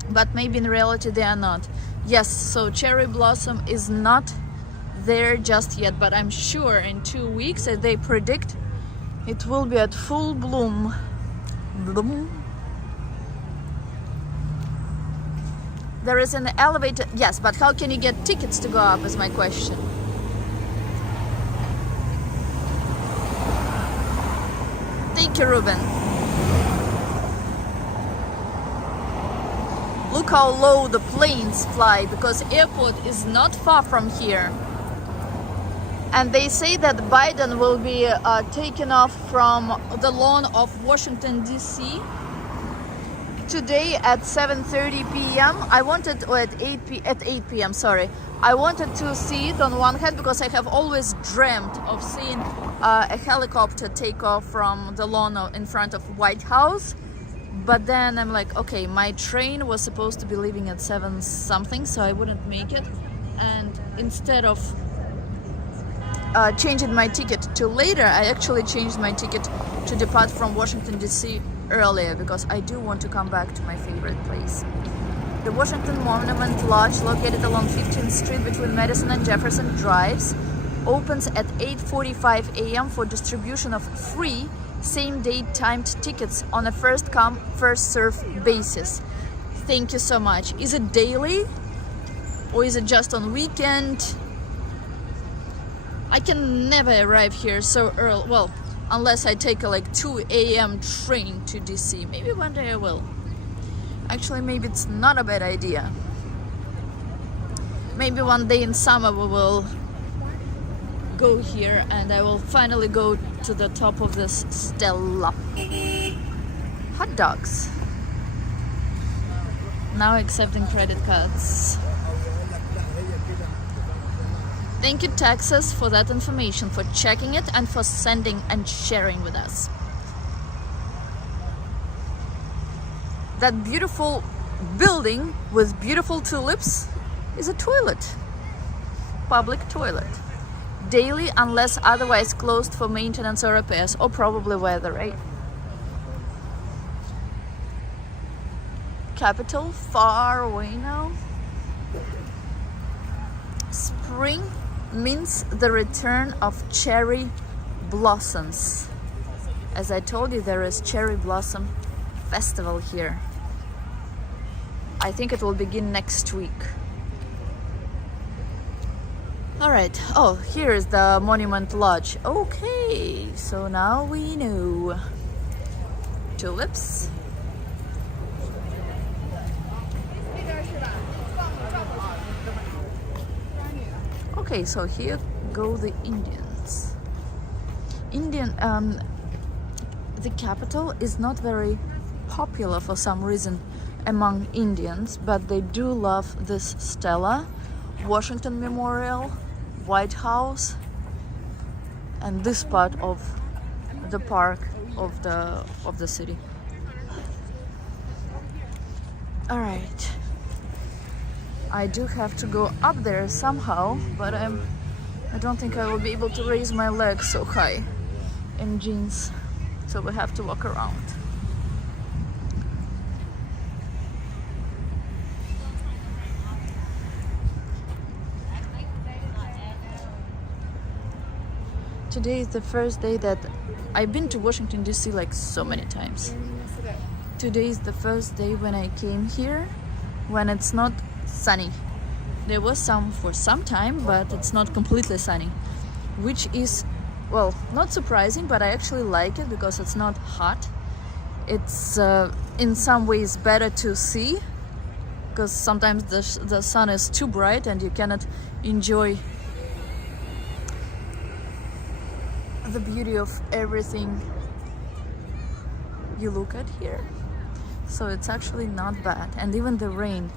But maybe in reality they are not. Yes, so cherry blossom is not there just yet, but I'm sure in 2 weeks, as they predict, it will be at full bloom. There is an elevator, yes, but how can you get tickets to go up is my question. Thank you, Ruben. Look how low the planes fly, because airport is not far from here. And they say that Biden will be taken off from the lawn of Washington, D.C. today at 7:30 p.m. I wanted, or at 8 p.m. Sorry, I wanted to see it on one hand because I have always dreamt of seeing a helicopter take off from the lawn in front of White House. But then I'm like, okay, my train was supposed to be leaving at 7 something, so I wouldn't make it. And instead of changing my ticket to later, I actually changed my ticket to depart from Washington, D.C. earlier, because I do want to come back to my favorite place. The Washington Monument Lodge, located along 15th Street between Madison and Jefferson Drives, opens at 8:45 a.m. for distribution of free same-day timed tickets on a first-come, first-served basis. Thank you so much. Is it daily or is it just on weekend? I can never arrive here so early, well, unless I take a 2 a.m. train to DC. Maybe one day I will. Actually, maybe it's not a bad idea. Maybe one day in summer we will go here and I will finally go to the top of this Stella. Hot dogs. Now accepting credit cards. Thank you, Texas, for that information, for checking it and for sending and sharing with us. That beautiful building with beautiful tulips is a toilet. Public toilet. Daily unless otherwise closed for maintenance or repairs, or probably weather, right? Capital, far away now. Spring means the return of cherry blossoms. As I told you, there is cherry blossom festival here. I think it will begin next week. All right. Oh, here is the Monument Lodge. Okay, so now we know. tulips. Okay, so here go the Indians. The capital is not very popular for some reason among Indians, but they do love this Stella, Washington Memorial, White House, and this part of the park of the city. All right, I do have to go up there somehow, but I don't think I will be able to raise my legs so high in jeans, so we have to walk around. Today is the first day that I've been to Washington DC like so many times. Today is the first day when I came here when it's not sunny. There was some for some time, but it's not completely sunny, which is, well, not surprising, but I actually like it because it's not hot. It's in some ways better to see because sometimes the sun is too bright and you cannot enjoy the beauty of everything you look at here. So it's actually not bad, and even the rain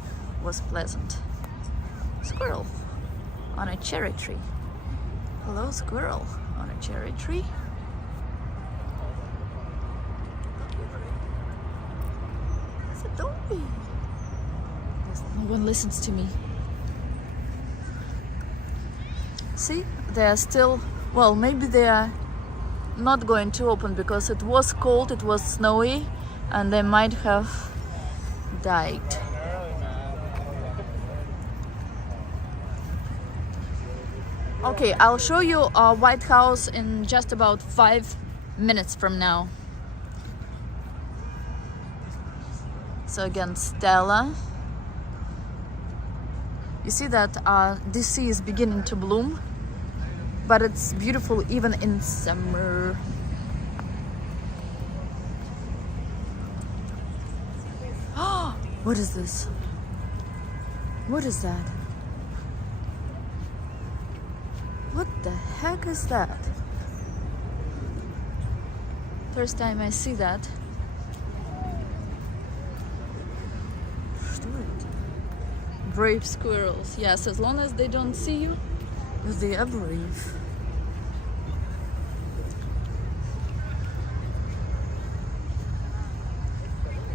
was pleasant. Squirrel on a cherry tree. Hello, squirrel on a cherry tree. It's a doggy. No one listens to me. See, they are still, well, maybe they are not going to open because it was cold, it was snowy, and they might have died. Okay, I'll show you White House in just about 5 minutes from now. So again, Stella. You see that DC is beginning to bloom, but it's beautiful even in summer. What is this? What is that? What the heck is that? First time I see that. Brave squirrels. Yes, as long as they don't see you, they are brave.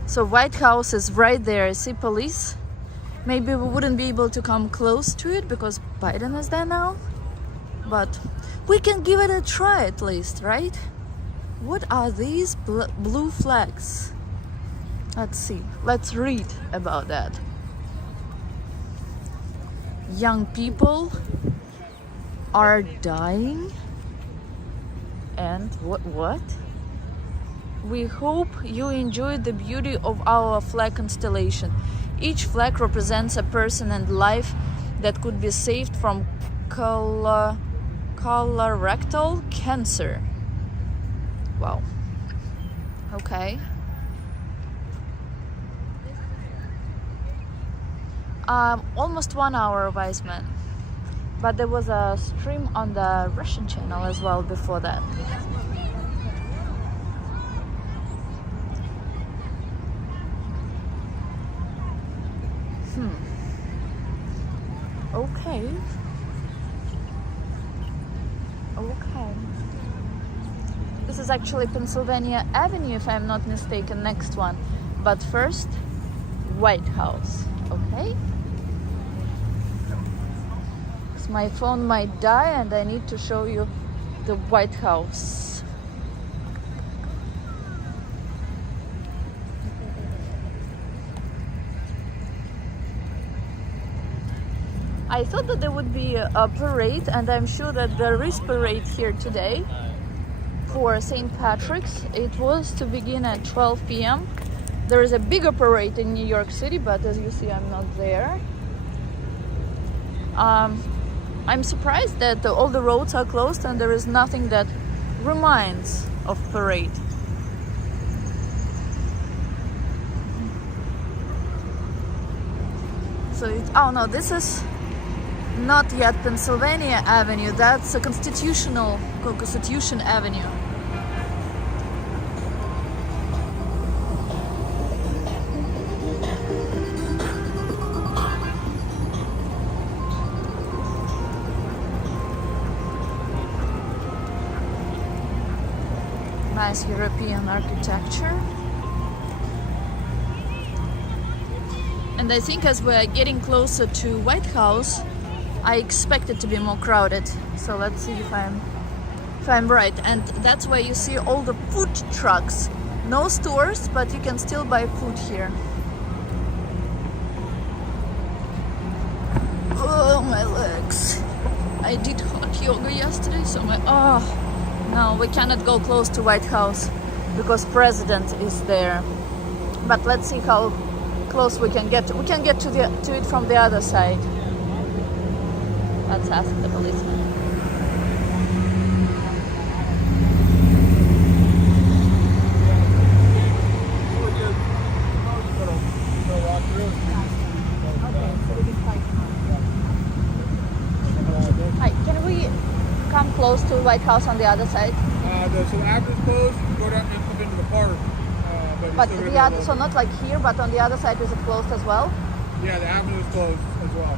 So White House is right there. I see police. Maybe we wouldn't be able to come close to it because Biden is there now. But we can give it a try at least, right? What are these blue flags? Let's see. Let's read about that. Young people are dying. And what? We hope you enjoy the beauty of our flag constellation. Each flag represents a person and life that could be saved from colorectal cancer. Wow. Okay. Almost 1 hour, wise man. But there was a stream on the Russian channel as well before that. Okay. Okay. This is actually Pennsylvania Avenue, if I'm not mistaken, next one. But first, White House. Okay? Because my phone might die and I need to show you the White House. I thought that there would be a parade, and I'm sure that there is parade here today for St. Patrick's. It was to begin at 12 p.m. There is a bigger parade in New York City, but as you see, I'm not there. I'm surprised that all the roads are closed and there is nothing that reminds of parade. So it, oh no, this is not yet Pennsylvania Avenue. That's a Constitution Avenue. Nice European architecture. And I think as we're getting closer to White House, I expect it to be more crowded. So let's see if I'm right. And that's where you see all the food trucks. No stores, but you can still buy food here. Oh, my legs. I did hot yoga yesterday, so no, we cannot go close to White House because President is there. But let's see how close we can get. We can get to it from the other side. Let's ask the policeman. Hi, can we come close to White House on the other side? So after it's closed, you go down and come into the park. But the other, so not like here, but on the other side is it closed as well? Yeah, the avenue is closed as well.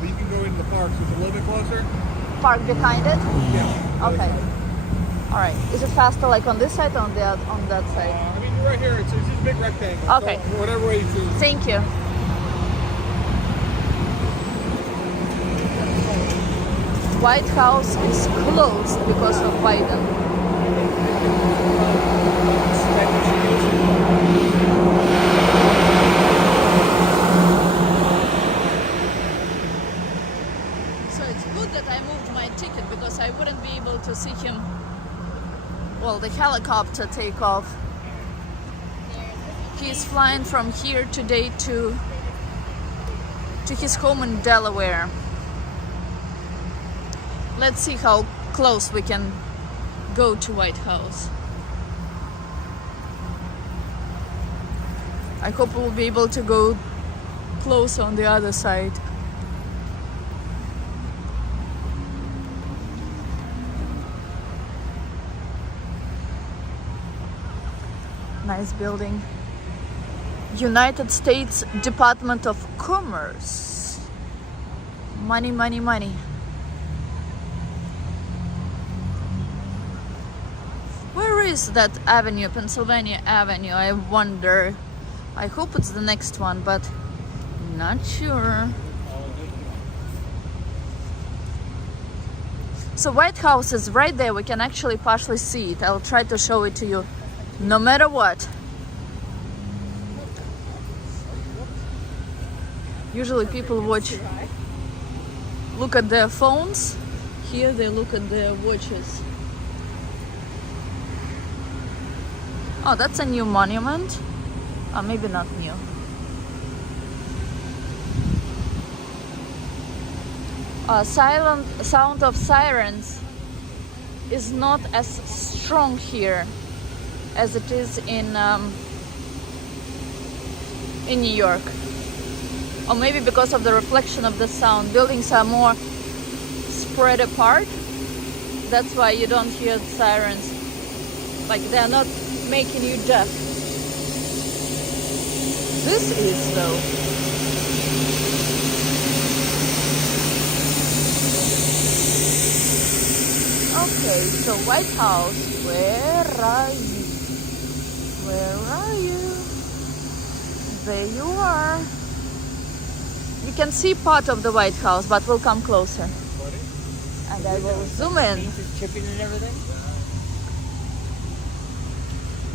But you can go into the park, so it's a little bit closer. Park behind it? Yeah. Okay. All right. Is it faster like on this side or on that side? I mean, right here, it's just a big rectangle. Okay. So whatever way you choose. Thank you. White House is closed because of Biden. So it's good that I moved my ticket because I wouldn't be able to see him, well, the helicopter take off. He's flying from here today to his home in Delaware. Let's see how close we can go to White House. I hope we'll be able to go close on the other side. Nice building. United States Department of Commerce. Money, money, money. Where is that avenue, Pennsylvania Avenue? I wonder. I hope it's the next one, but not sure. So White House is right there. We can actually partially see it. I'll try to show it to you no matter what. Usually people look at their phones. Here they look at their watches. Oh, that's a new monument. Oh, maybe not new. Sound of sirens is not as strong here as it is in New York. Or maybe because of the reflection of the sound. Buildings are more spread apart. That's why you don't hear the sirens. Like they're not making you deaf. This is though. Okay, so White House, where are you? Where are you? There you are. You can see part of the White House, but we'll come closer. And I will zoom in. Chipping and everything?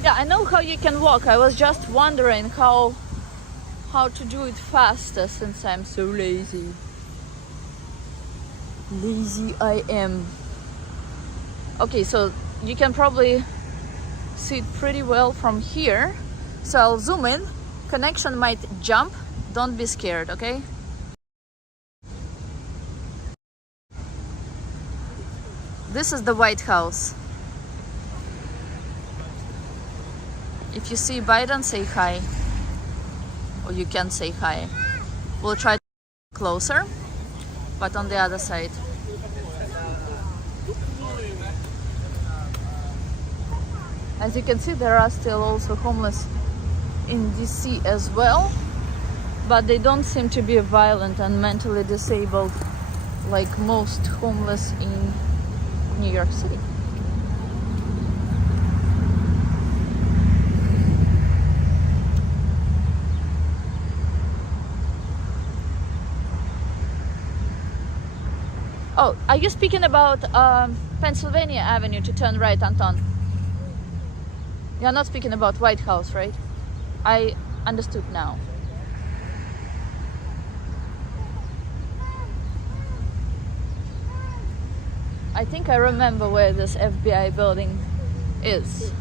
Yeah, I know how you can walk. I was just wondering how to do it faster since I'm so lazy. Lazy I am. Okay, so you can probably see it pretty well from here. So I'll zoom in. Connection might jump. Don't be scared, okay? This is the White House. If you see Biden, say hi. Or you can say hi. We'll try closer, but on the other side. As you can see, there are still also homeless in DC as well, but they don't seem to be violent and mentally disabled like most homeless in New York City. Oh, are you speaking about Pennsylvania Avenue to turn right, Anton? You're not speaking about White House, right? I understood now. I think I remember where this FBI building is.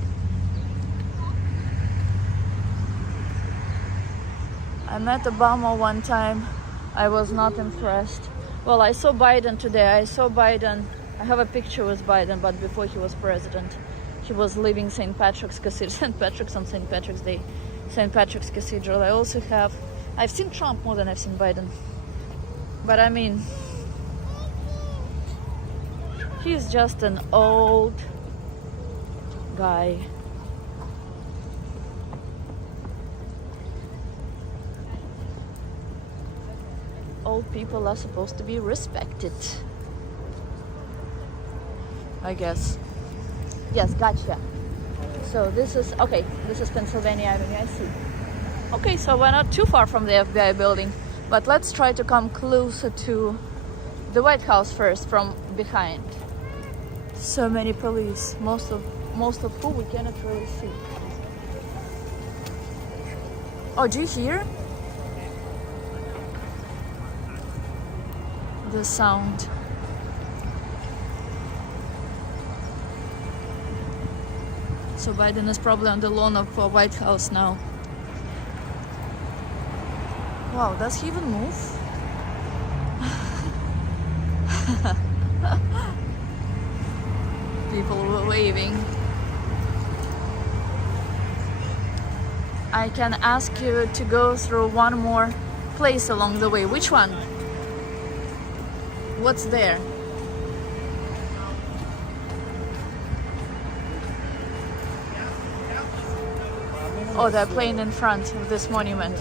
I met Obama one time. I was not impressed. Well, I saw Biden today. I saw Biden. I have a picture with Biden, but before he was president. He was leaving St. Patrick's Cathedral. St. Patrick's on St. Patrick's Day. St. Patrick's Cathedral. I also have... I've seen Trump more than I've seen Biden. But I mean... he's just an old guy. Old people are supposed to be respected, I guess. Yes, gotcha. So this is, okay, this is Pennsylvania Avenue, I see. Okay, so we're not too far from the FBI building, but let's try to come closer to the White House first from behind. So many police, most of who we cannot really see. Oh, do you hear the sound? So Biden is probably on the lawn of White House now. Wow, does he even move? People were waving. I can ask you to go through one more place along the way. Which one? What's there? Oh, they're playing in front of this monument.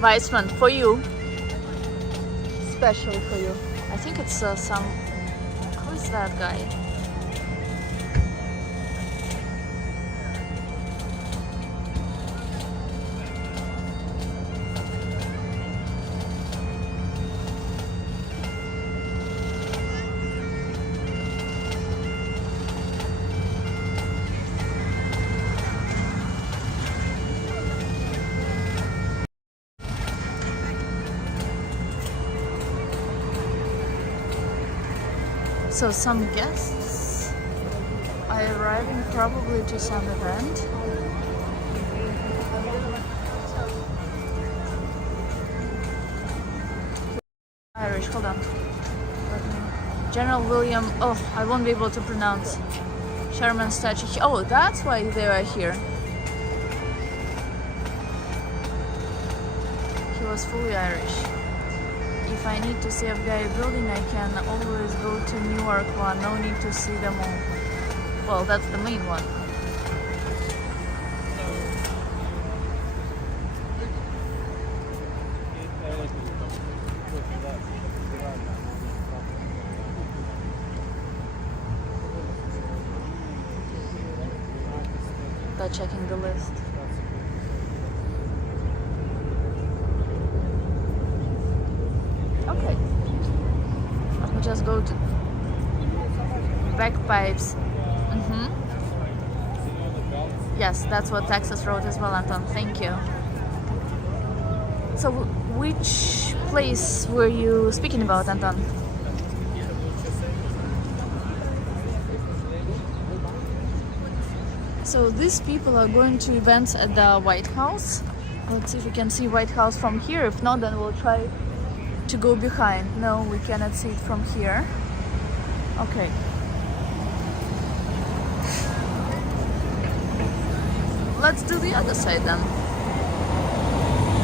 Weissman, for you. Especially for you. I think it's some... Who is that guy? So some guests are arriving probably to some event. Irish, hold on. General William, oh, I won't be able to pronounce. Sherman statue. Oh, that's why they were here. He was fully Irish. If I need to see a guy building, I can always go to Newark one. No need to see them all. Well, that's the main one. By checking the list. Okay. Let me just go to bagpipes. Yes, that's what Texas wrote as well, Anton. Thank you. So, which place were you speaking about, Anton? So these people are going to events at the White House. Let's see if we can see White House from here. If not, then we'll try to go behind. No, we cannot see it from here. Okay. Let's do the other side then.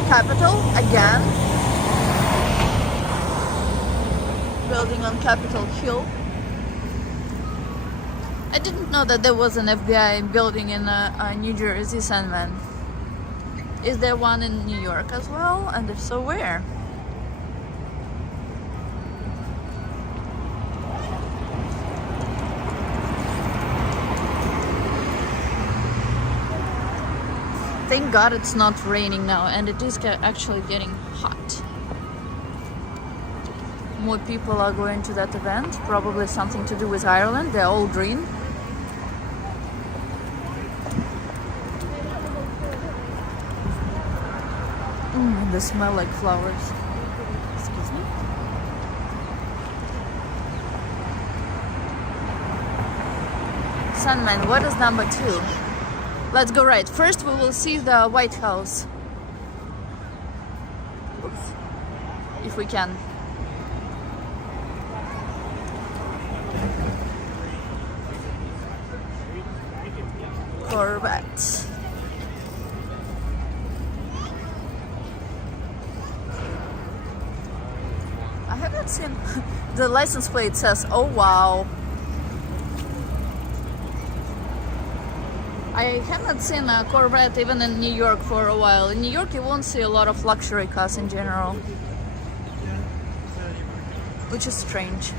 Capitol again. Building on Capitol Hill. I didn't know that there was an FBI building in New Jersey, Sandman. Is there one in New York as well? And if so, where? Thank God it's not raining now, and it is actually getting hot. More people are going to that event, probably something to do with Ireland. They're all green. They smell like flowers. Excuse me. Sandman, what is number 2? Let's go right. First we will see the White House. If we can. Corvette. I haven't seen the license plate says, oh wow. I haven't seen a Corvette even in New York for a while. In New York you won't see a lot of luxury cars in general, which is strange.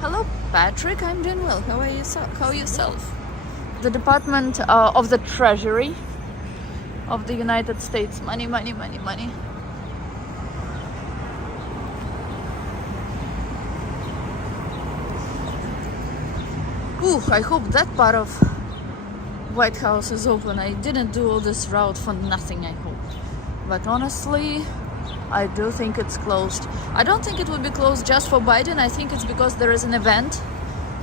Hello Patrick, I'm doing well. How are you? How are yourself? The Department of the Treasury of the United States. Money, money, money, money. Ooh, I hope that part of White House is open. I didn't do all this route for nothing, I hope. But honestly, I do think it's closed. I don't think it will be closed just for Biden. I think it's because there is an event.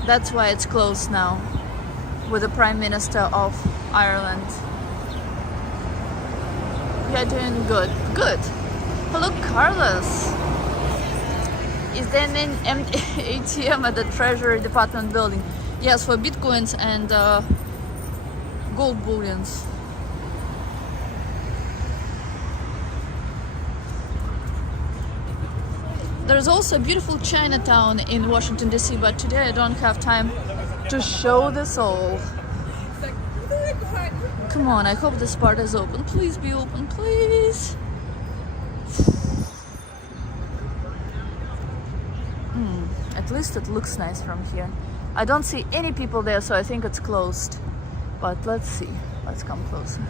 That's why it's closed now. With the Prime Minister of Ireland. Yeah, doing good. Good. Hello, Carlos. Is there an ATM at the Treasury Department building? Yes, for bitcoins and gold bullions. There's also a beautiful Chinatown in Washington DC, but today I don't have time to show this all. Come on, I hope this part is open. Please be open, please. At least it looks nice from here. I don't see any people there, so I think it's closed. But let's see. Let's come closer.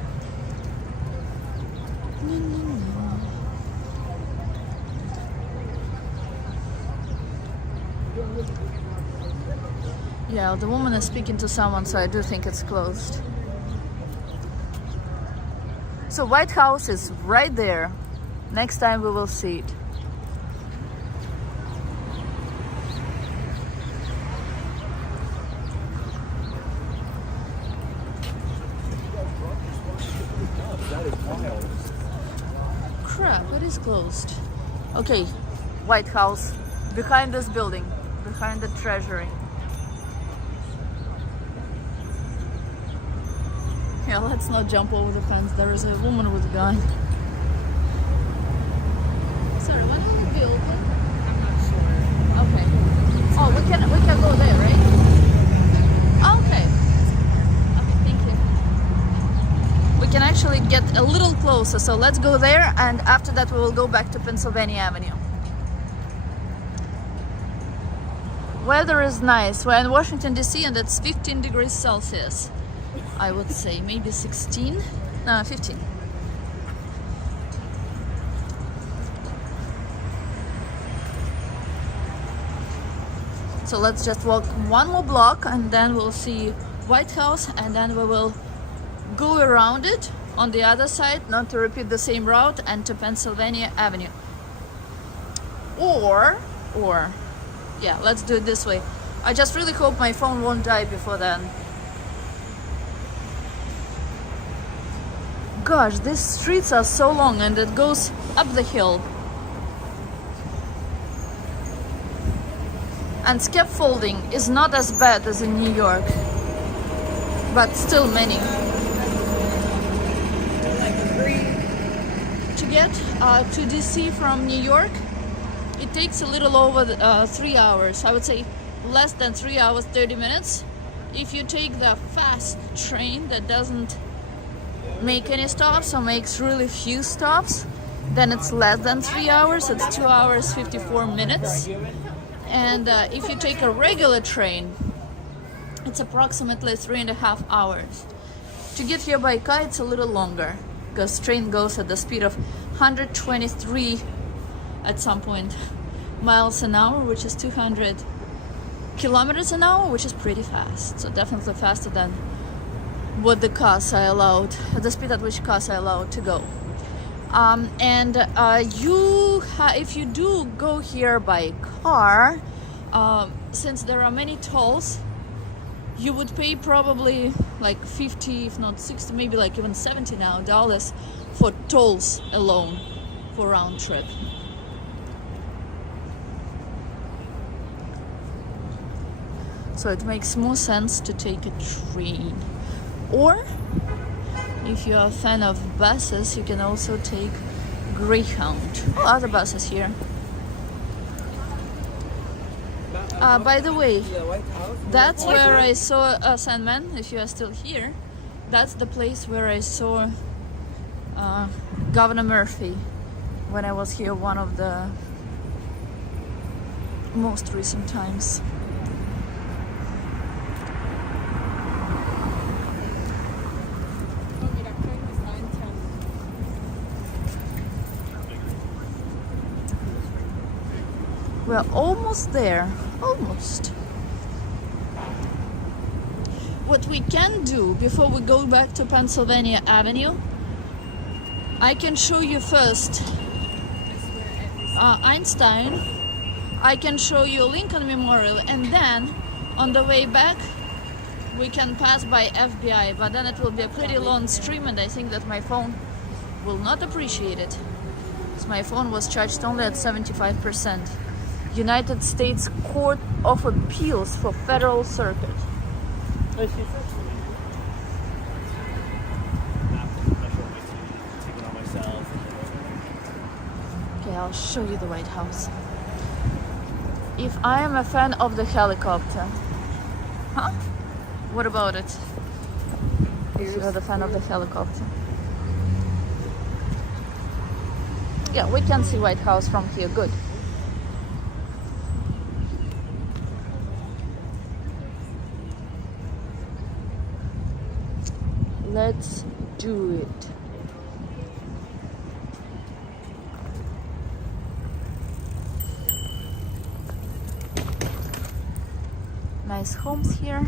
Yeah, the woman is speaking to someone, so I do think it's closed. So White House is right there. Next time we will see it. Crap, it is closed. Okay, White House, behind this building, behind the Treasury. Yeah, let's not jump over the fence. There is a woman with a gun. Sorry, when will it be open? I'm not sure. Okay. Oh, we can go there, right? Okay. Okay, thank you. We can actually get a little closer, so let's go there, and after that we will go back to Pennsylvania Avenue. Weather is nice. We're in Washington DC and it's 15 degrees Celsius. I would say maybe 16, no, 15. So let's just walk one more block and then we'll see White House, and then we will go around it on the other side, not to repeat the same route, and to Pennsylvania Avenue. Or, yeah, let's do it this way. I just really hope my phone won't die before then. Gosh, these streets are so long and it goes up the hill. And scaffolding is not as bad as in New York, but still many. To get to DC from New York, it takes a little over 3 hours. I would say less than 3 hours, 30 minutes. If you take the fast train that doesn't make any stops or makes really few stops, then it's less than 3 hours. It's 2 hours, 54 minutes. And if you take a regular train, it's approximately 3.5 hours. To get here by car, it's a little longer, because train goes at the speed of 123 at some point miles an hour, which is 200 kilometers an hour, which is pretty fast. So definitely faster than what the cars are allowed, at the speed at which cars are allowed to go. If you do go here by car, since there are many tolls, you would pay probably like 50, if not 60, maybe like even 70 now dollars for tolls alone for round trip. So it makes more sense to take a train. Or if you're a fan of buses, you can also take Greyhound. Oh, other buses here. By the way, that's where I saw Sandman, if you are still here. That's the place where I saw Governor Murphy when I was here one of the most recent times. We're almost there, almost. What we can do before we go back to Pennsylvania Avenue, I can show you first Einstein, I can show you Lincoln Memorial, and then on the way back we can pass by FBI, but then it will be a pretty long stream and I think that my phone will not appreciate it. So my phone was charged only at 75%. United States Court of Appeals for Federal Circuit. Okay, I'll show you the White House. If I am a fan of the helicopter, huh? What about it? If you're the fan of the helicopter. Yeah, we can see White House from here, good. Let's do it. Nice homes here.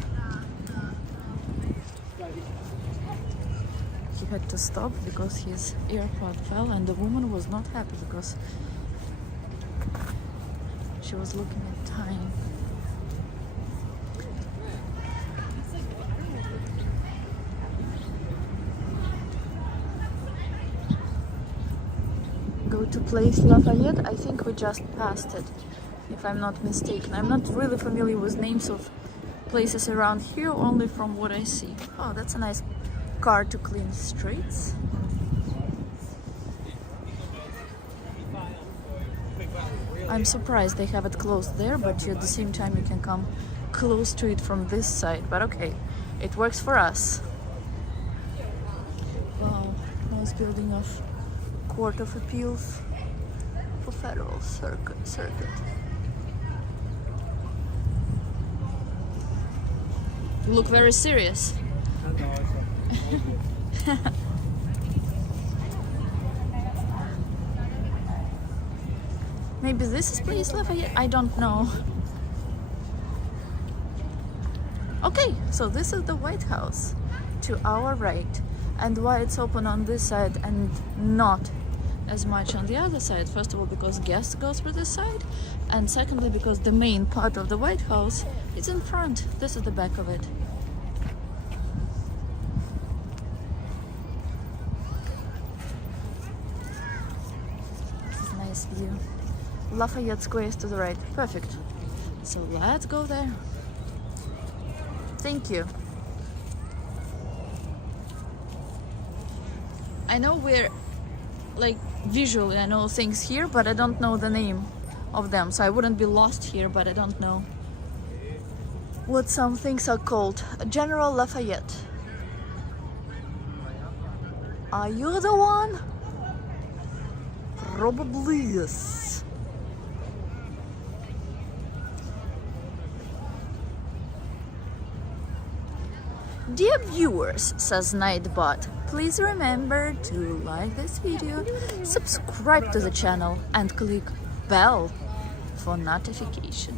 He had to stop because his AirPod fell and the woman was not happy because she was looking at time. Go to Place Lafayette. I think we just passed it, if I'm not mistaken. I'm not really familiar with names of places around here, only from what I see. Oh, that's a nice car to clean streets. I'm surprised they have it closed there, but at the same time you can come close to it from this side. But okay, it works for us. Wow, nice building of Court of Appeals for Federal Circuit. You look very serious. Maybe this is Place Lafayette? I don't know. Okay, so this is the White House to our right, and why it's open on this side and not as much on the other side. First of all, because guests go through this side, and secondly, because the main part of the White House is in front. This is the back of it. This is a nice view. Lafayette Square is to the right. Perfect. So let's go there. Thank you. I know we're like visually I know things here, but I don't know the name of them, so I wouldn't be lost here, but I don't know what some things are called. General Lafayette. Are you the one? Probably yes. Dear viewers, says Nightbot, please remember to like this video, subscribe to the channel and click bell for notification.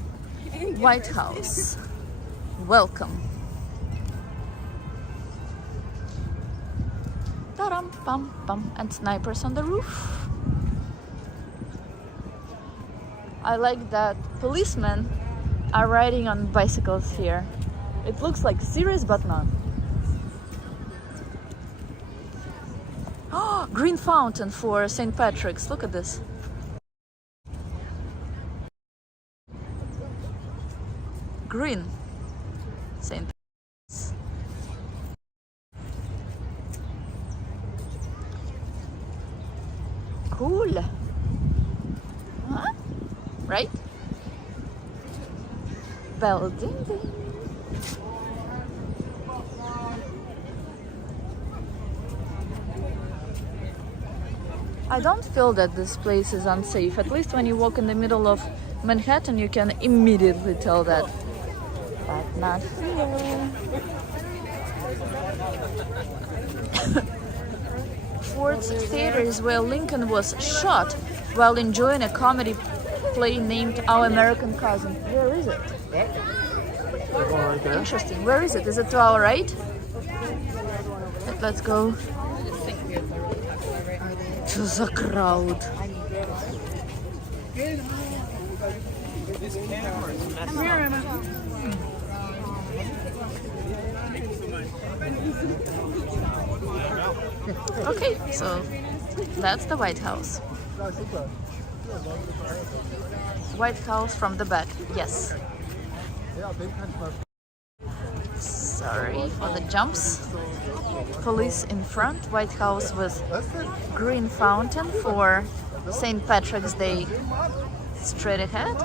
White House, welcome. Ta-ram, pam, pam, and snipers on the roof. I like that policemen are riding on bicycles here. It looks like serious, but not. Oh, green fountain for St. Patrick's. Look at this. Green St. Patrick's. Cool. Huh? Right? Bell ding ding. I don't feel that this place is unsafe. At least when you walk in the middle of Manhattan, you can immediately tell that. But not here. Ford's Theater is where Lincoln was shot while enjoying a comedy play named Our American Cousin. Where is it? Right there. Interesting. Where is it? Is it to our right? Let's go to the crowd. Okay, so that's the White House. White House from the back, yes. Sorry for the jumps. Police in front, White House with green fountain for St. Patrick's Day straight ahead.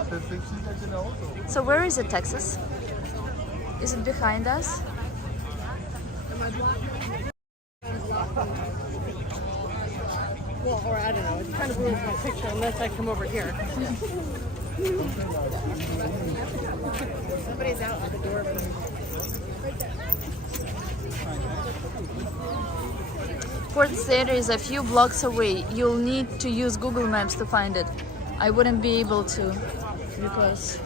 So where is it, Texas? Is it behind us? Well, or I don't know. It kind of ruins my picture unless I come over here. Somebody's out at the door. Ford Theater is a few blocks away. You'll need to use Google Maps to find it. I wouldn't be able to because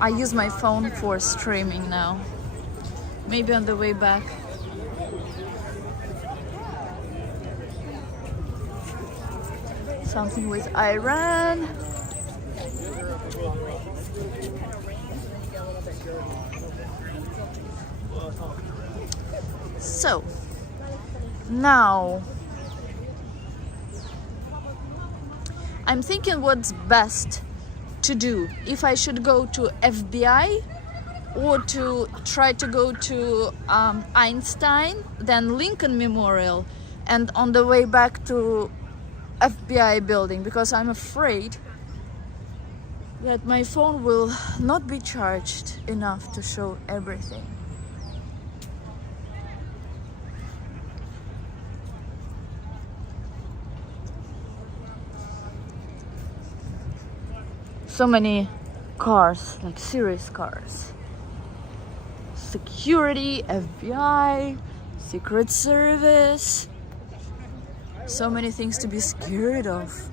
I use my phone for streaming now. Maybe on the way back. Something with Iran. So now I'm thinking what's best to do. If I should go to FBI or to try to go to Einstein, then Lincoln Memorial, and on the way back to FBI building, because I'm afraid that my phone will not be charged enough to show everything. So many cars, like serious cars. Security, FBI, Secret Service. So many things to be scared of.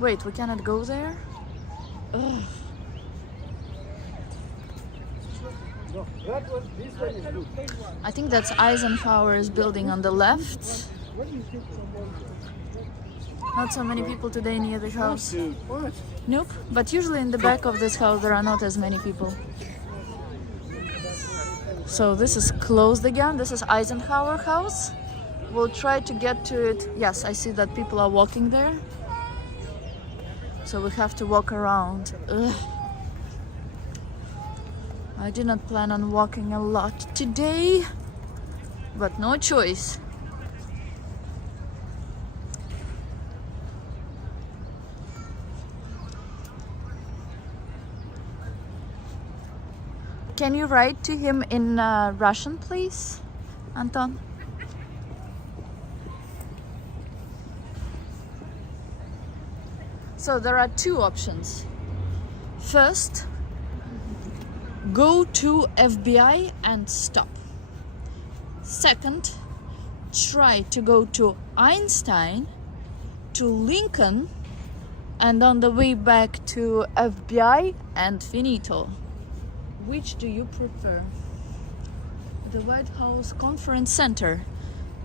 Wait, we cannot go there? Ugh. I think that's Eisenhower's building on the left. Not so many people today near the house. Nope, but usually in the back of this house there are not as many people. So this is closed again. This is Eisenhower house. We'll try to get to it. Yes, I see that people are walking there. So we have to walk around. Ugh. I did not plan on walking a lot today, but no choice. Can you write to him in Russian, please, Anton? So there are two options. First, go to FBI and stop. Second, try to go to Einstein, to Lincoln, and on the way back to FBI and finito. Which do you prefer? The White House Conference Center.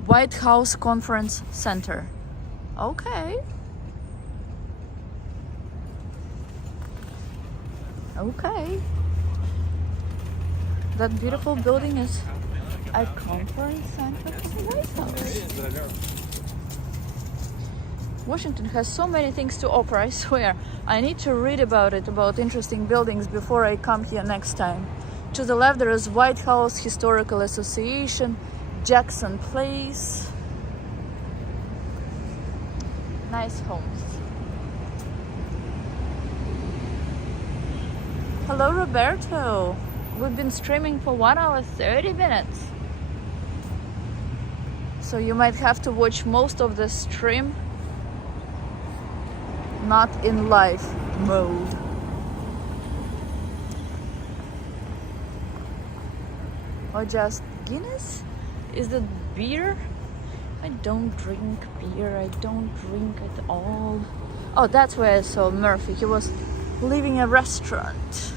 White House Conference Center. Okay. Okay. That beautiful building is a conference center for the White House. Washington has so many things to offer, I swear. I need to read about it, about interesting buildings before I come here next time. To the left there is White House Historical Association, Jackson Place. Nice homes. Hello, Roberto. We've been streaming for 1 hour 30 minutes. So you might have to watch most of the stream not in live mode. Or just Guinness? Is it beer? I don't drink beer. I don't drink at all. Oh, that's where I saw Murphy. He was leaving a restaurant.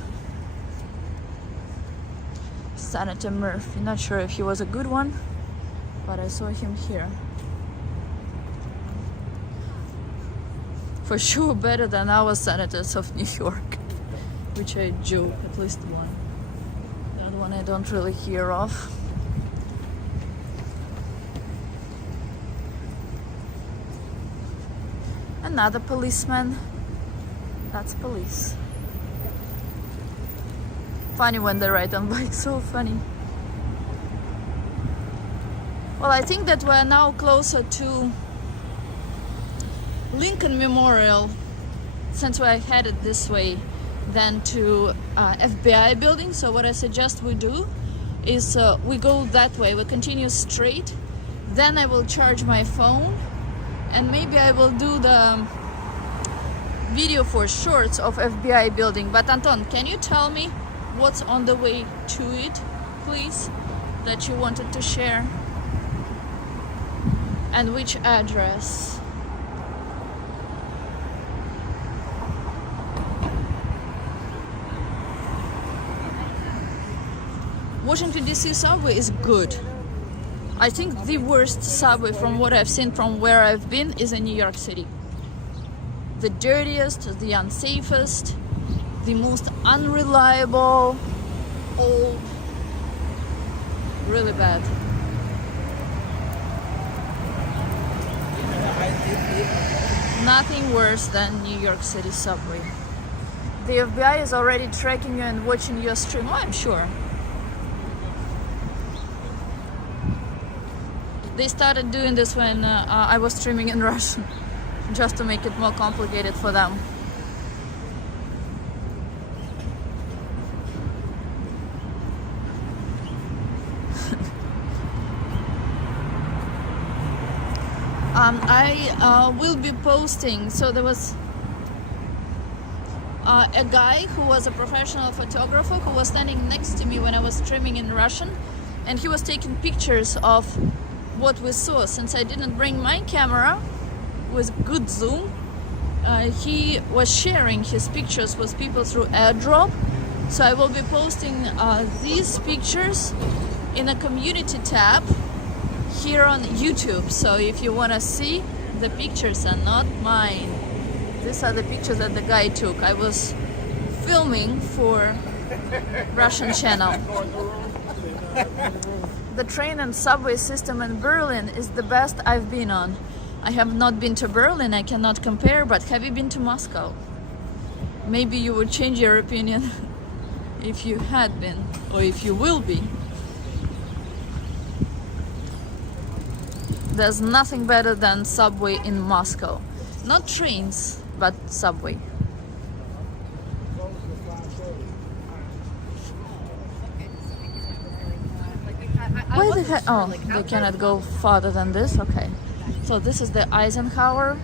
Senator Murphy. Not sure if he was a good one, but I saw him here. For sure better than our senators of New York, which I joke, at least one. The other one I don't really hear of. Another policeman. That's police. Funny when they ride on bikes, so funny. Well, I think that we're now closer to Lincoln Memorial, since we're headed this way, than to FBI building. So what I suggest we do is we go that way, we continue straight, then I will charge my phone, and maybe I will do the video for shorts of FBI building. But Anton, can you tell me what's on the way to it, please, that you wanted to share, and which address? Washington DC subway is good. I think the worst subway from what I've seen from where I've been is in New York City. The dirtiest, the unsafest, the most unreliable, old, really bad. Nothing worse than New York City subway. The FBI is already tracking you and watching your stream. Oh, I'm sure. They started doing this when I was streaming in Russian, just to make it more complicated for them. I will be posting, so there was a guy who was a professional photographer who was standing next to me when I was streaming in Russian, and he was taking pictures of what we saw. Since I didn't bring my camera with good zoom, he was sharing his pictures with people through airdrop. So I will be posting these pictures in a community tab here on YouTube. So if you want to see, the pictures are not mine. These are the pictures that the guy took. I was filming for Russian channel. The train and subway system in Berlin is the best I've been on. I have not been to Berlin, I cannot compare, but have you been to Moscow? Maybe you would change your opinion if you had been, or if you will be. There's nothing better than subway in Moscow. Not trains, but subway. Why the heck? Oh, they cannot go farther than this? Okay. So this is the Eisenhower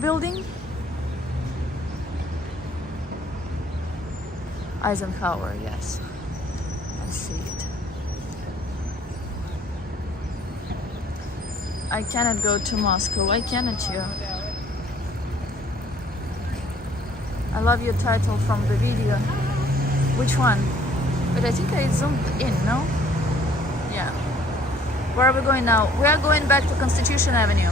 building? Eisenhower, yes. I see it. I cannot go to Moscow. Why cannot you? I love your title from the video. Which one? But I think I zoomed in, no? Yeah. Where are we going now? We are going back to Constitution Avenue.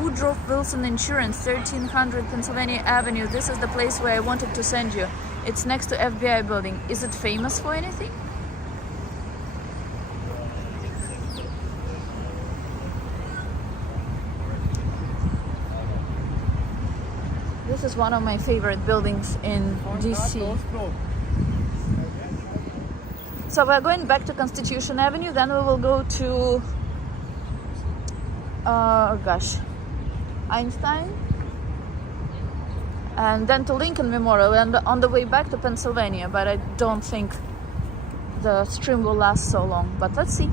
Woodrow Wilson Insurance, 1300 Pennsylvania Avenue. This is the place where I wanted to send you. It's next to FBI building. Is it famous for anything? This is one of my favorite buildings in DC. So we're going back to Constitution Avenue, then we will go to Einstein, and then to Lincoln Memorial, and on the way back to Pennsylvania. But I don't think the stream will last so long, but let's see.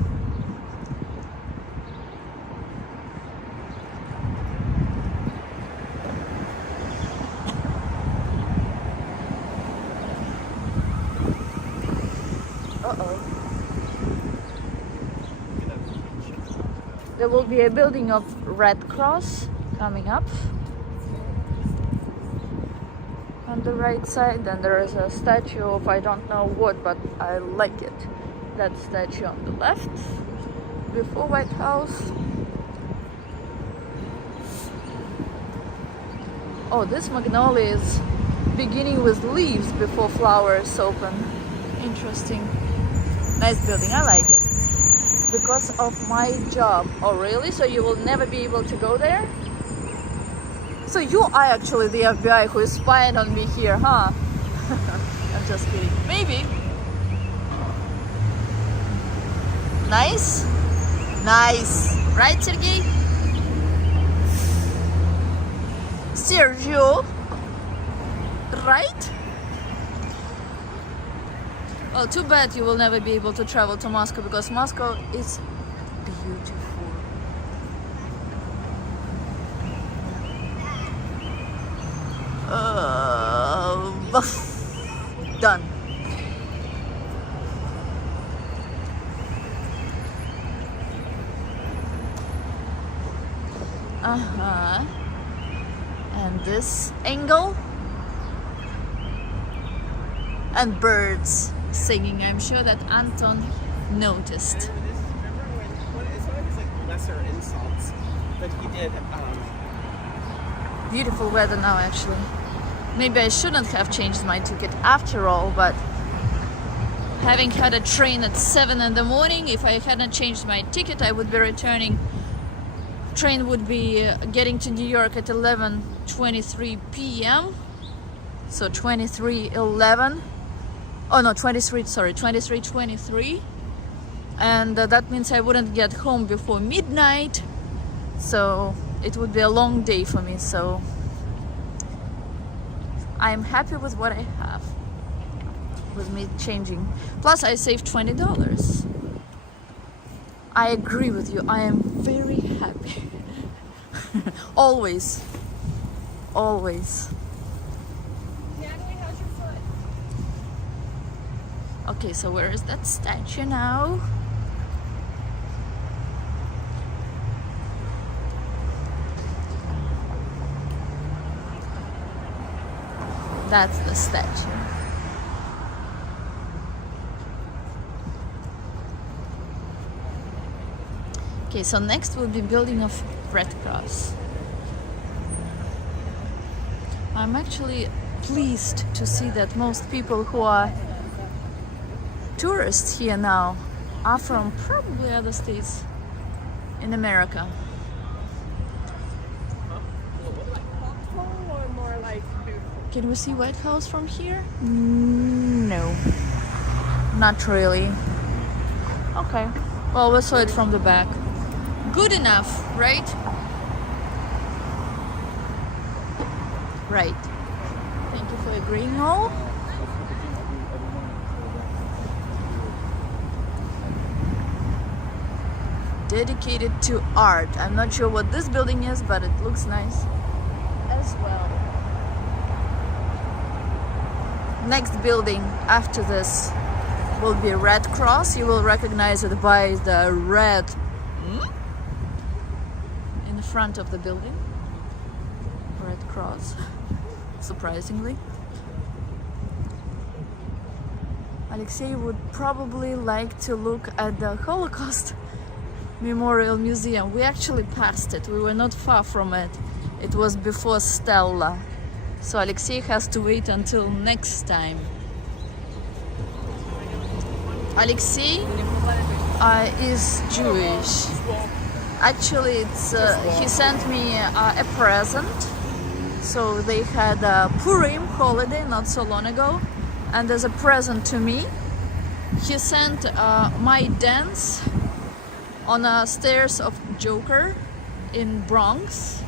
There will be a building of Red Cross coming up on the right side. Then there is a statue of I don't know what, but I like it. That statue on the left before White House. Oh, this magnolia is beginning with leaves before flowers open. Interesting. Nice building, I like it. Because of my job. Oh really? So you will never be able to go there? So you are actually the FBI who is spying on me here, huh? I'm just kidding. Maybe. Nice? Nice. Right, Sergey? Sergio? Right? Well, too bad you will never be able to travel to Moscow, because Moscow is beautiful. Done. And this angle. And birds singing. I'm sure that Anton noticed. Remember when it's always like lesser insults, but he did. Beautiful weather now, actually. Maybe I shouldn't have changed my ticket after all, but having had a train at 7 in the morning, if I hadn't changed my ticket, I would be returning. Train would be getting to New York at 11:23 p.m. So 23:11. Oh no, 23:23. And that means I wouldn't get home before midnight. So it would be a long day for me. So I'm happy with what I have, with me changing. Plus I saved $20. I agree with you. I am very happy. Always. Always. Okay, so where is that statue now? That's the statue. Okay, so next will be building of Red Cross. I'm actually pleased to see that most people who are tourists here now are from probably other states in America. Or more like Can we see White House from here? No, not really. Okay, well, we saw it from the back. Good enough, right? Right. Thank you for agreeing all. Dedicated to art. I'm not sure what this building is, but it looks nice as well. Next building after this will be Red Cross. You will recognize it by the red in the front of the building. Red Cross, surprisingly. Alexei would probably like to look at the Holocaust Memorial Museum. We actually passed it. We were not far from it. It was before Stella. So Alexei has to wait until next time. Alexei is Jewish. Actually, he sent me a present. So they had a Purim holiday not so long ago, and as a present to me, he sent my dance on the stairs of Joker in Bronx.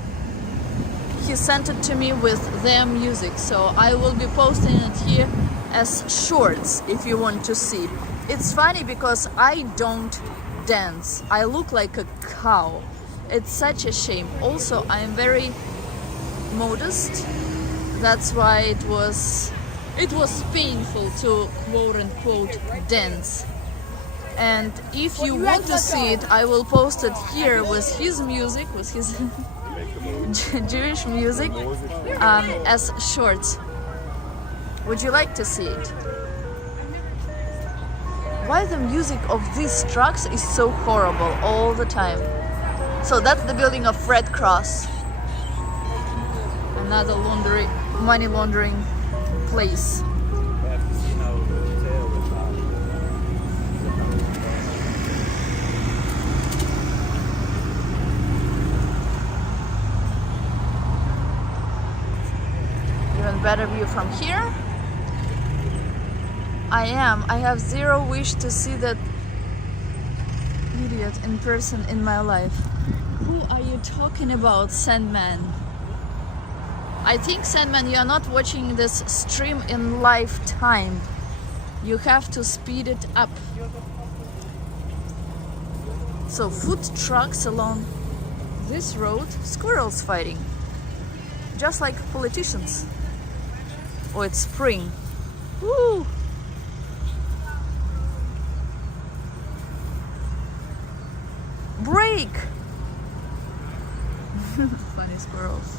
He sent it to me with their music, so I will be posting it here as shorts if you want to see. It's funny because I don't dance. I look like a cow. It's such a shame. Also, I'm very modest. That's why it was painful to quote unquote dance. And if you want to see it, I will post it here with his music, with his Jewish music, as shorts. Would you like to see it? Why the music of these trucks is so horrible all the time? So that's the building of Red Cross. Another money laundering place. Even better view from here. I have zero wish to see that idiot in person in my life. Who are you talking about, Sandman? I think, Sandman, you are not watching this stream in live time. You have to speed it up. So food trucks along this road, squirrels fighting. Just like politicians. Oh, it's spring. Woo! Break! Funny squirrels.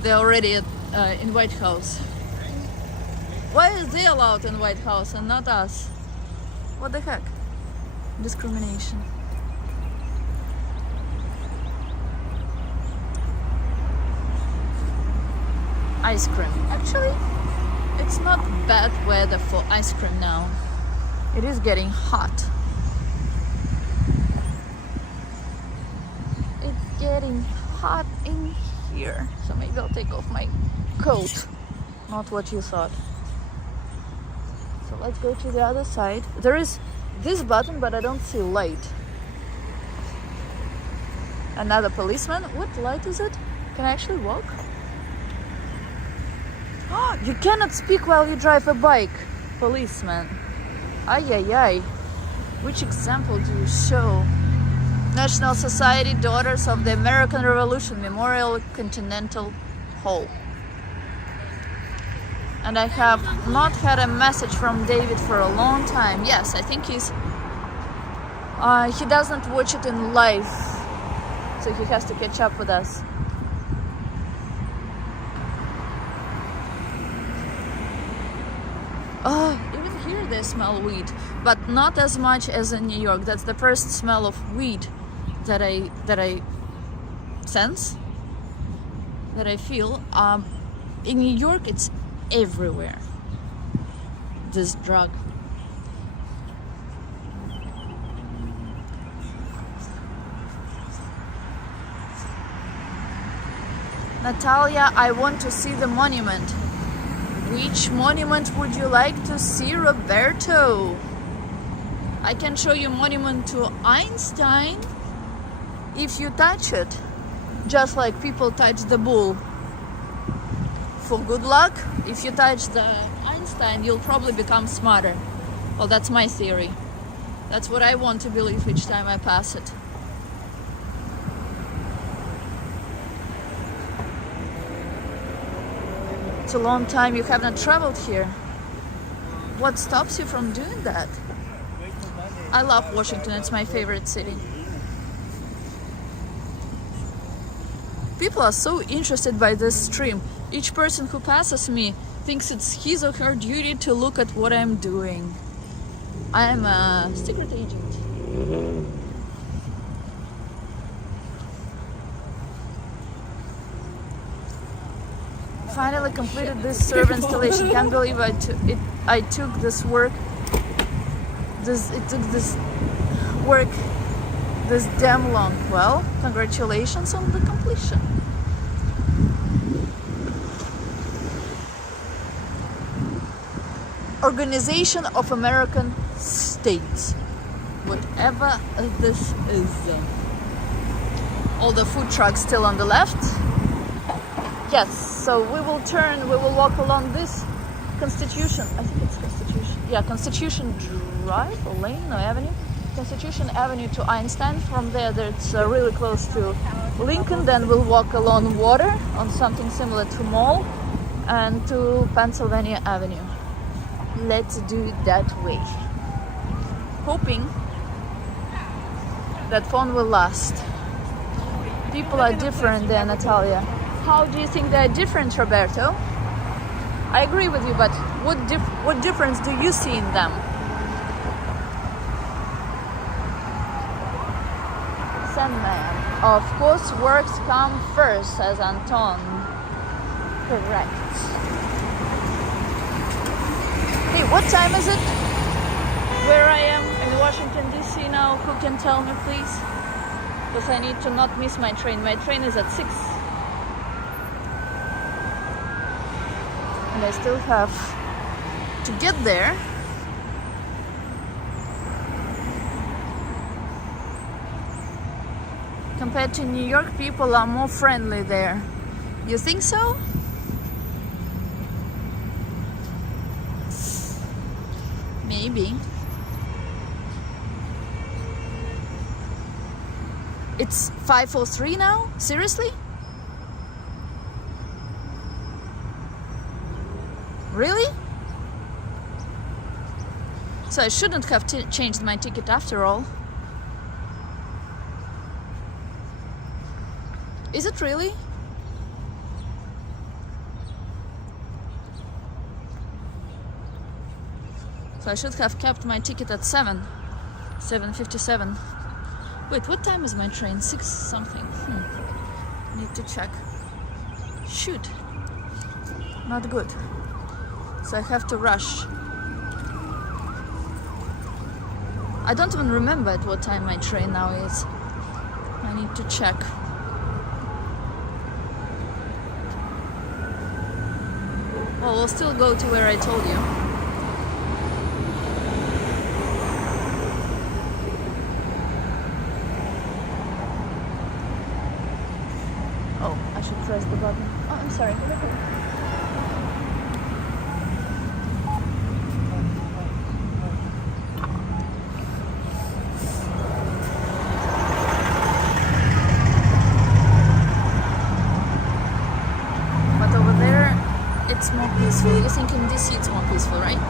They're already in White House. Why is they allowed in White House and not us? What the heck? Discrimination. Ice cream. Actually, it's not bad weather for ice cream now. It is getting hot. It's getting hot in here. So maybe I'll take off my coat. Not what you thought. So let's go to the other side. There is this button, but I don't see light. Another policeman. What light is it? Can I actually walk? Oh, you cannot speak while you drive a bike, policeman. Ay, ay, ay. Which example do you show? National Society Daughters of the American Revolution Memorial Continental Hall. And I have not had a message from David for a long time. Yes, I think he doesn't watch it in live, so he has to catch up with us. Oh, even here they smell weed, but not as much as in New York. That's the first smell of weed that I sense, that I feel. In New York, it's everywhere. This drug. Natalia, I want to see the monument. Which monument would you like to see, Roberto? I can show you monument to Einstein if you touch it, just like people touch the bull. For good luck, if you touch the Einstein, you'll probably become smarter. Well, that's my theory. That's what I want to believe each time I pass it. It's a long time you have not traveled here. What stops you from doing that? I love Washington, it's my favorite city. People are so interested by this stream. Each person who passes me thinks it's his or her duty to look at what I'm doing. I am a secret agent. Finally completed this server installation. Can't believe I took this work. It took this work this damn long. Well, congratulations on the completion. Organization of American States. Whatever this is. All the food trucks still on the left. Yes, so we will walk along this Constitution, I think it's Constitution, yeah, Constitution Drive or Lane or Avenue? Constitution Avenue to Einstein. From there, it's really close to Lincoln. Then we'll walk along water on something similar to Mall and to Pennsylvania Avenue. Let's do it that way. Hoping that phone will last. People are different there, Natalia. How do you think they're different, Roberto? I agree with you, but what difference do you see in them? Sandman. Of course, works come first, says Anton. Correct. Hey, what time is it? Where I am in Washington, D.C. now? Who can tell me, please? Because I need to not miss my train. My train is at 6. And I still have to get there. Compared to New York, people are more friendly there. You think so? Maybe. It's 5:03 now? Seriously? Really? So I shouldn't have changed my ticket after all. Is it really? So I should have kept my ticket at 7:57. Wait, what time is my train? 6 something. Need to check. Shoot. Not good. So I have to rush. I don't even remember at what time my train now is. I need to check. Well, we'll still go to where I told you. Oh, I should press the button. Oh, I'm sorry. It's more peaceful. You think in DC it's more peaceful, right?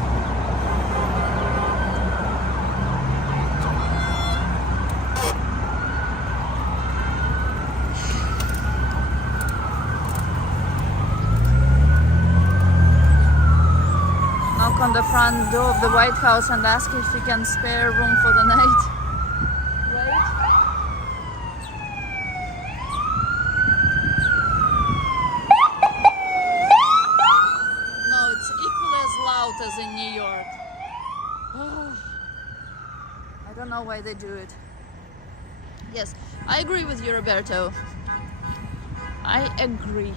on the front door of the White House and ask if we can spare room for the night. Right? No, it's equally as loud as in New York. I don't know why they do it. Yes, I agree with you, Roberto. I agree.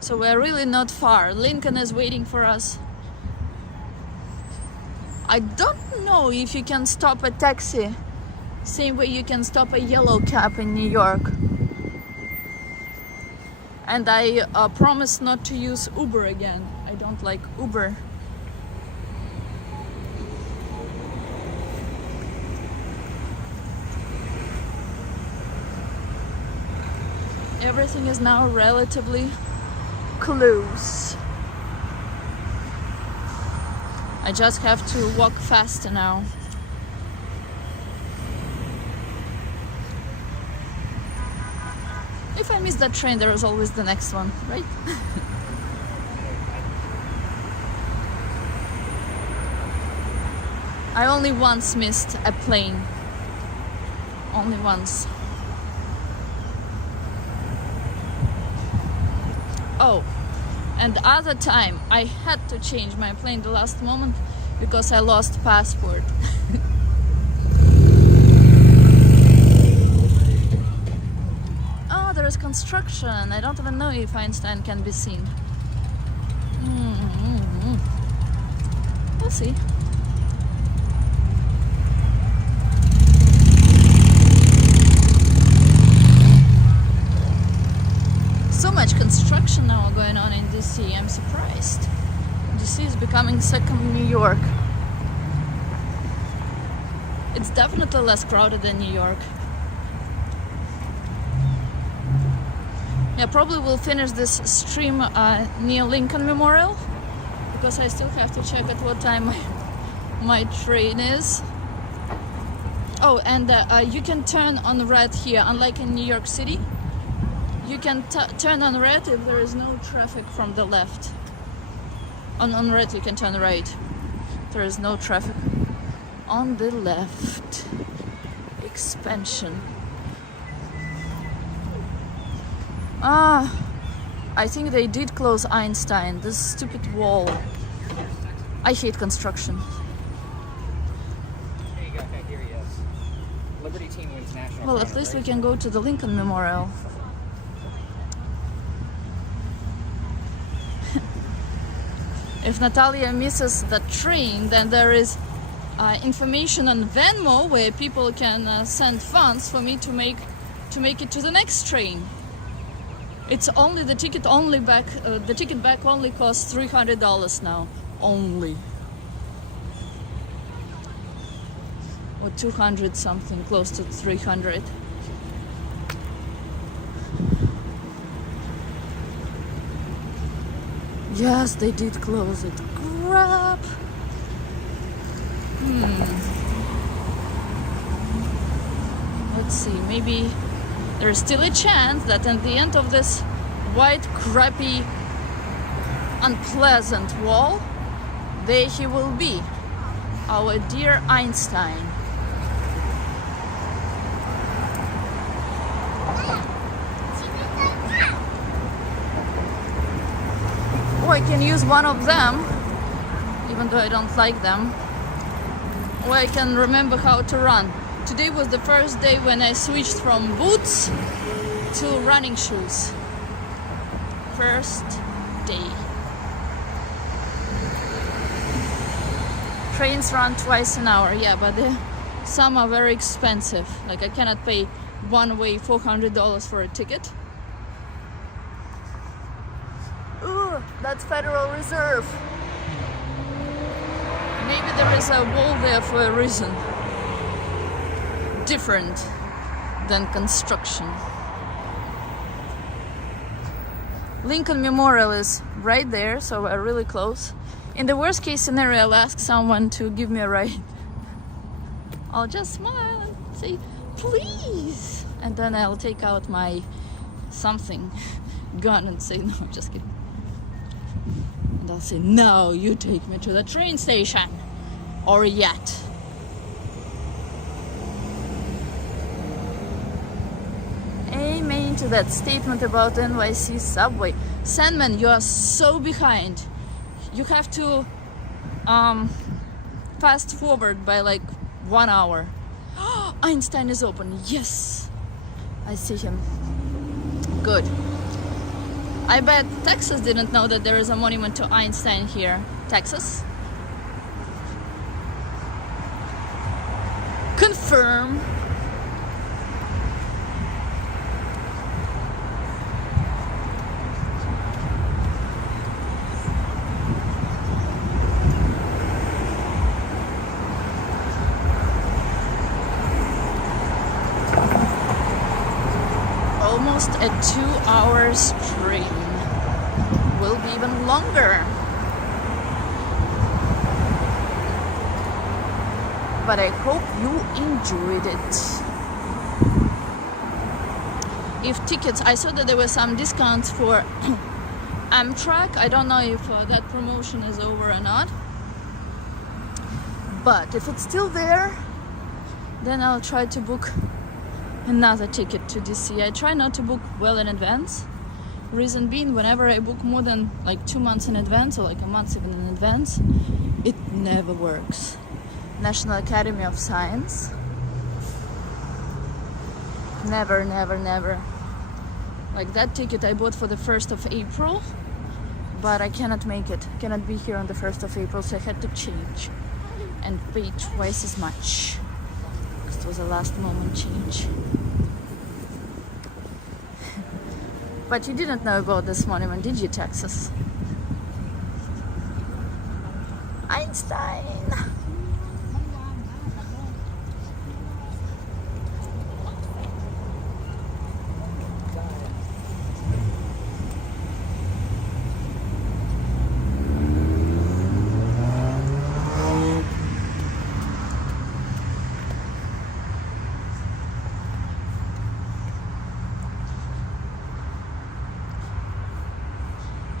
So we're really not far. Lincoln is waiting for us. I don't know if you can stop a taxi same way you can stop a yellow cab in New York. And I promise not to use Uber again. I don't like Uber. Everything is now relatively close. I just have to walk faster now. If I miss that train, there is always the next one, right? I only once missed a plane. Only once. Oh, and the other time I had to change my plane the last moment because I lost passport. Oh, there is construction. I don't even know if Einstein can be seen. We'll see. So much construction now going on in DC. I'm surprised. DC is becoming second New York. It's definitely less crowded than New York. Yeah, probably we'll finish this stream near Lincoln Memorial because I still have to check at what time my train is. Oh, and you can turn on red here, unlike in New York City. You can turn on red if there is no traffic from the left. On red you can turn right. There is no traffic on the left. Expansion. I think they did close Einstein. This stupid wall. I hate construction. There you go. Okay, here he is. Liberty team wins national. Well, at least we can go to the Lincoln Memorial. If Natalia misses the train, then there is information on Venmo where people can send funds for me to make it to the next train. It's only the ticket back only costs $300 now. Only. Or 200 something, close to 300. Yes, they did close it. Crap. Let's see, maybe there's still a chance that at the end of this white, crappy, unpleasant wall, there he will be. Our dear Einstein. Or I can use one of them, even though I don't like them. Or I can remember how to run. Today was the first day when I switched from boots to running shoes. First day. Trains run twice an hour, yeah, but some are very expensive. Like I cannot pay one way $400 for a ticket. Ooh, that's Federal Reserve. Maybe there is a wall there for a reason. Different than construction. Lincoln Memorial is right there, so we're really close. In the worst case scenario, I'll ask someone to give me a ride. I'll just smile and say, please. And then I'll take out my something gun and say, no, I'm just kidding. And I'll say, no, you take me to the train station. Or yet. Amen to that statement about NYC subway. Sandman, you are so behind. You have to fast forward by like 1 hour. Einstein is open. Yes, I see him. Good. I bet Texas didn't know that there is a monument to Einstein here. Texas? Confirm. Almost a 2-hour train. Will be even longer. But I hope you enjoyed it. If tickets, I saw that there were some discounts for Amtrak. I don't know if that promotion is over or not. But if it's still there, then I'll try to book another ticket to DC. I try not to book well in advance. Reason being, whenever I book more than like 2 months in advance or like a month even in advance, it never works. National Academy of Science. Never, never, never. Like that ticket I bought for the 1st of April, but I cannot make it. I cannot be here on the 1st of April, so I had to change and pay twice as much. It was a last moment change. But you didn't know about this monument, did you, Texas? Einstein!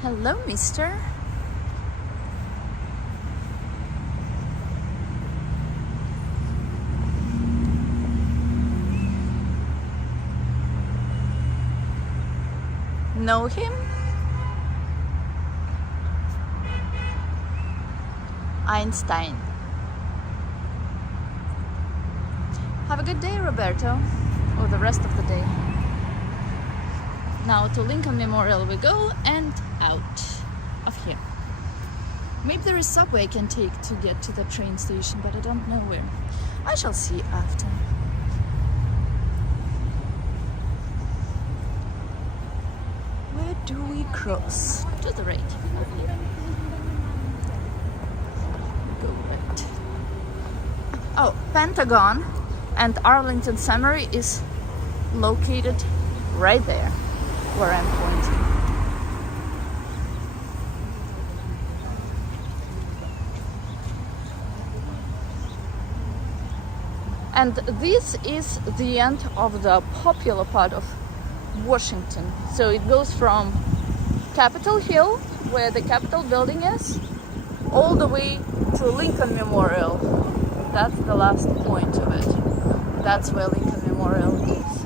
Hello, mister. Know him? Einstein. Have a good day, Roberto. Or the rest of the day. Now to Lincoln Memorial we go and out of here. Maybe there is subway I can take to get to the train station, but I don't know where. I shall see after. Where do we cross? To the right. Go right. Oh, Pentagon and Arlington Cemetery is located right there where I'm pointing. And this is the end of the popular part of Washington. So it goes from Capitol Hill, where the Capitol building is, all the way to Lincoln Memorial. That's the last point of it. That's where Lincoln Memorial is.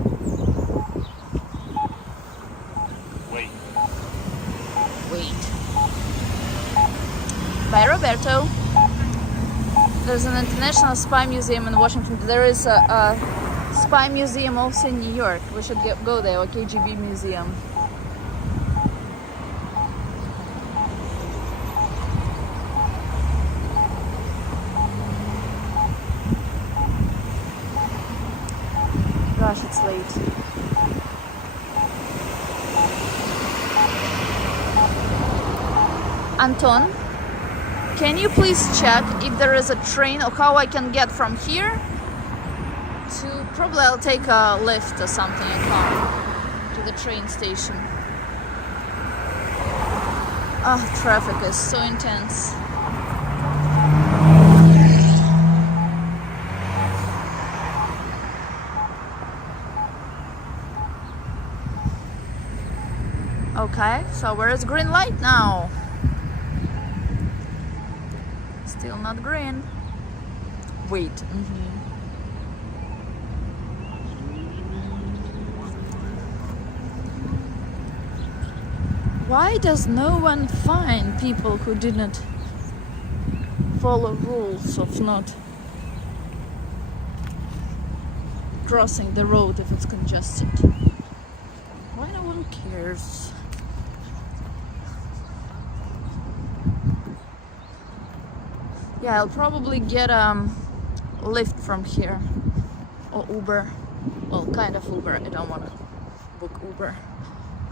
Wait. Bye, Roberto. There's an International Spy Museum in Washington. There is a spy museum also in New York. We should go there, or KGB museum. Gosh, it's late. Anton, can you please check if there is a train or how I can get from here to, probably I'll take a lift or something and come to the train station. Oh, traffic is so intense. Okay, so where is green light now? Still not green. Wait. Why does no one fine people who didn't follow rules of not crossing the road if it's congested? Why no one cares? Yeah, I'll probably get a lift from here or Uber. Well, kind of Uber. I don't want to book Uber.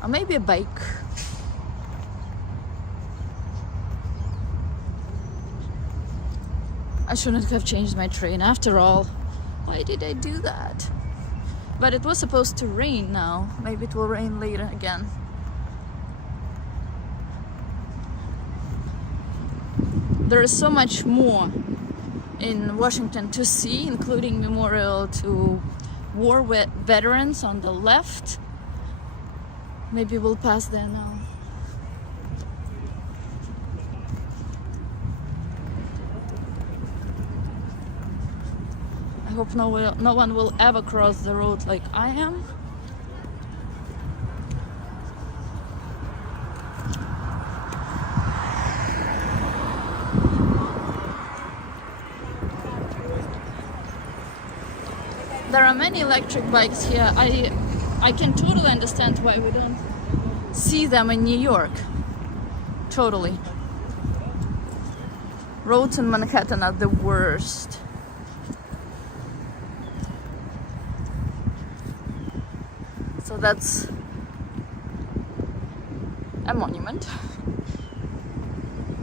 Or maybe a bike. I shouldn't have changed my train after all. Why did I do that? But it was supposed to rain now. Maybe it will rain later again. There is so much more in Washington to see, including memorial to war veterans on the left. Maybe we'll pass there now. I hope no one will ever cross the road like I am. There are many electric bikes here. I can totally understand why we don't see them in New York. Totally. Roads in Manhattan are the worst. So that's a monument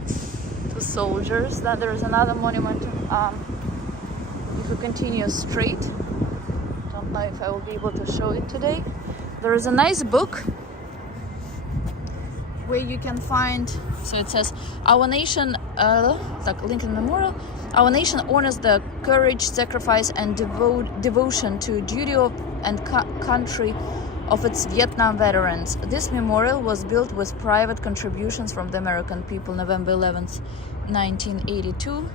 to soldiers. Then there is another monument if we continue straight. Don't know if I will be able to show it today. There is a nice book where you can find, so it says, our nation, like Lincoln Memorial, our nation honors the courage, sacrifice and devotion to duty and country of its Vietnam veterans. This memorial was built with private contributions from the American people November 11th, 1982,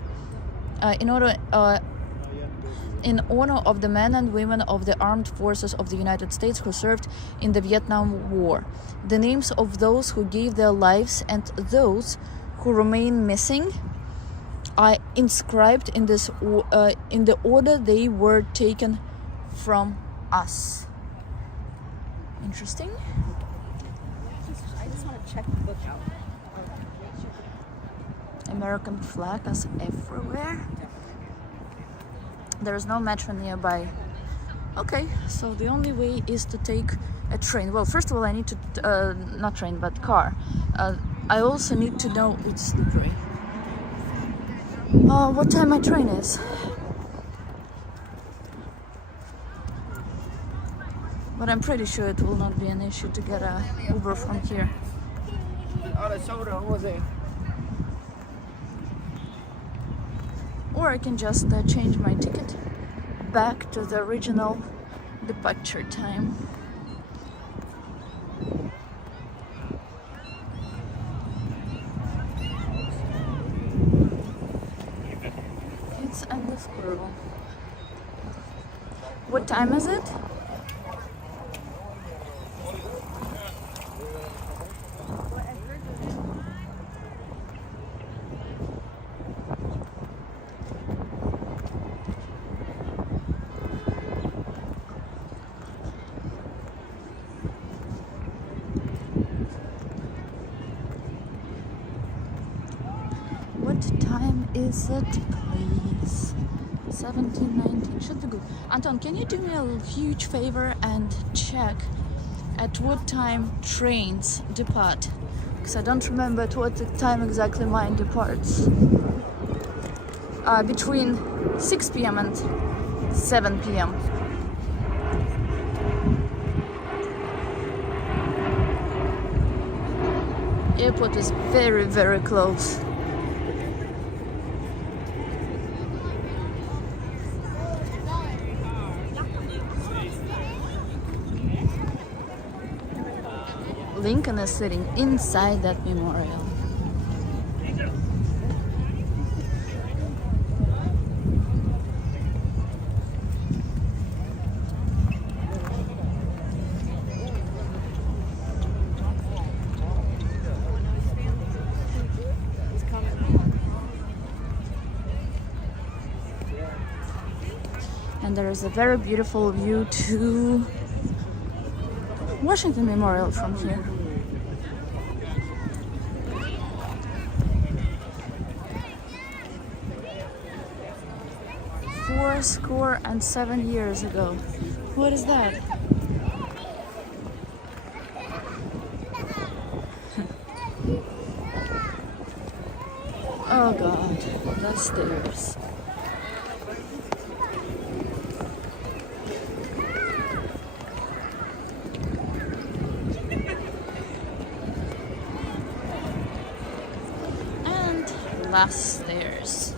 in honor of the men and women of the armed forces of the United States who served in the Vietnam War. The names of those who gave their lives and those who remain missing are inscribed in this in the order they were taken from us. Interesting. I just want to check the book out. American flag is everywhere. There is no metro nearby. Okay, so the only way is to take a train. Well, first of all, I need to, not train, but car. I also need to know, it's slippery, what time my train is. But I'm pretty sure it will not be an issue to get a Uber from here. Or I can just change my ticket back to the original departure time. It's endless curve. What time is it? What time is it, please? 17:19. Should be good. Anton, can you do me a huge favor and check at what time trains depart? Because I don't remember at what time exactly mine departs. Between 6 p.m. and 7 p.m. Airport is very, very close. Lincoln is sitting inside that memorial. And there is a very beautiful view to Washington Memorial from here. Fourscore and 7 years ago. What is that? Oh God, the stairs. And last stairs.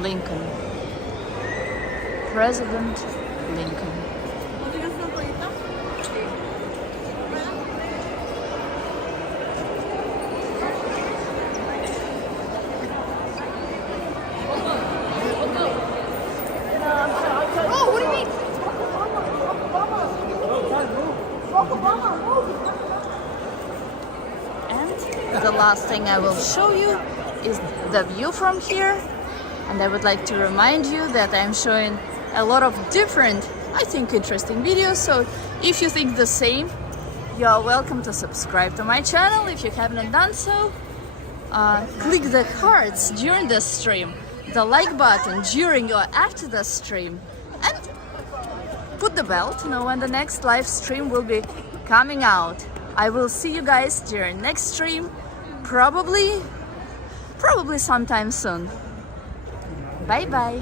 Lincoln. President Lincoln. Oh, what do you mean? And the last thing I will show you is the view from here. And I would like to remind you that I'm showing a lot of different, I think, interesting videos. So if you think the same, you are welcome to subscribe to my channel if you haven't done so. Click the cards during the stream, the like button during or after the stream, and put the bell to know when the next live stream will be coming out. I will see you guys during next stream, probably sometime soon. Bye bye.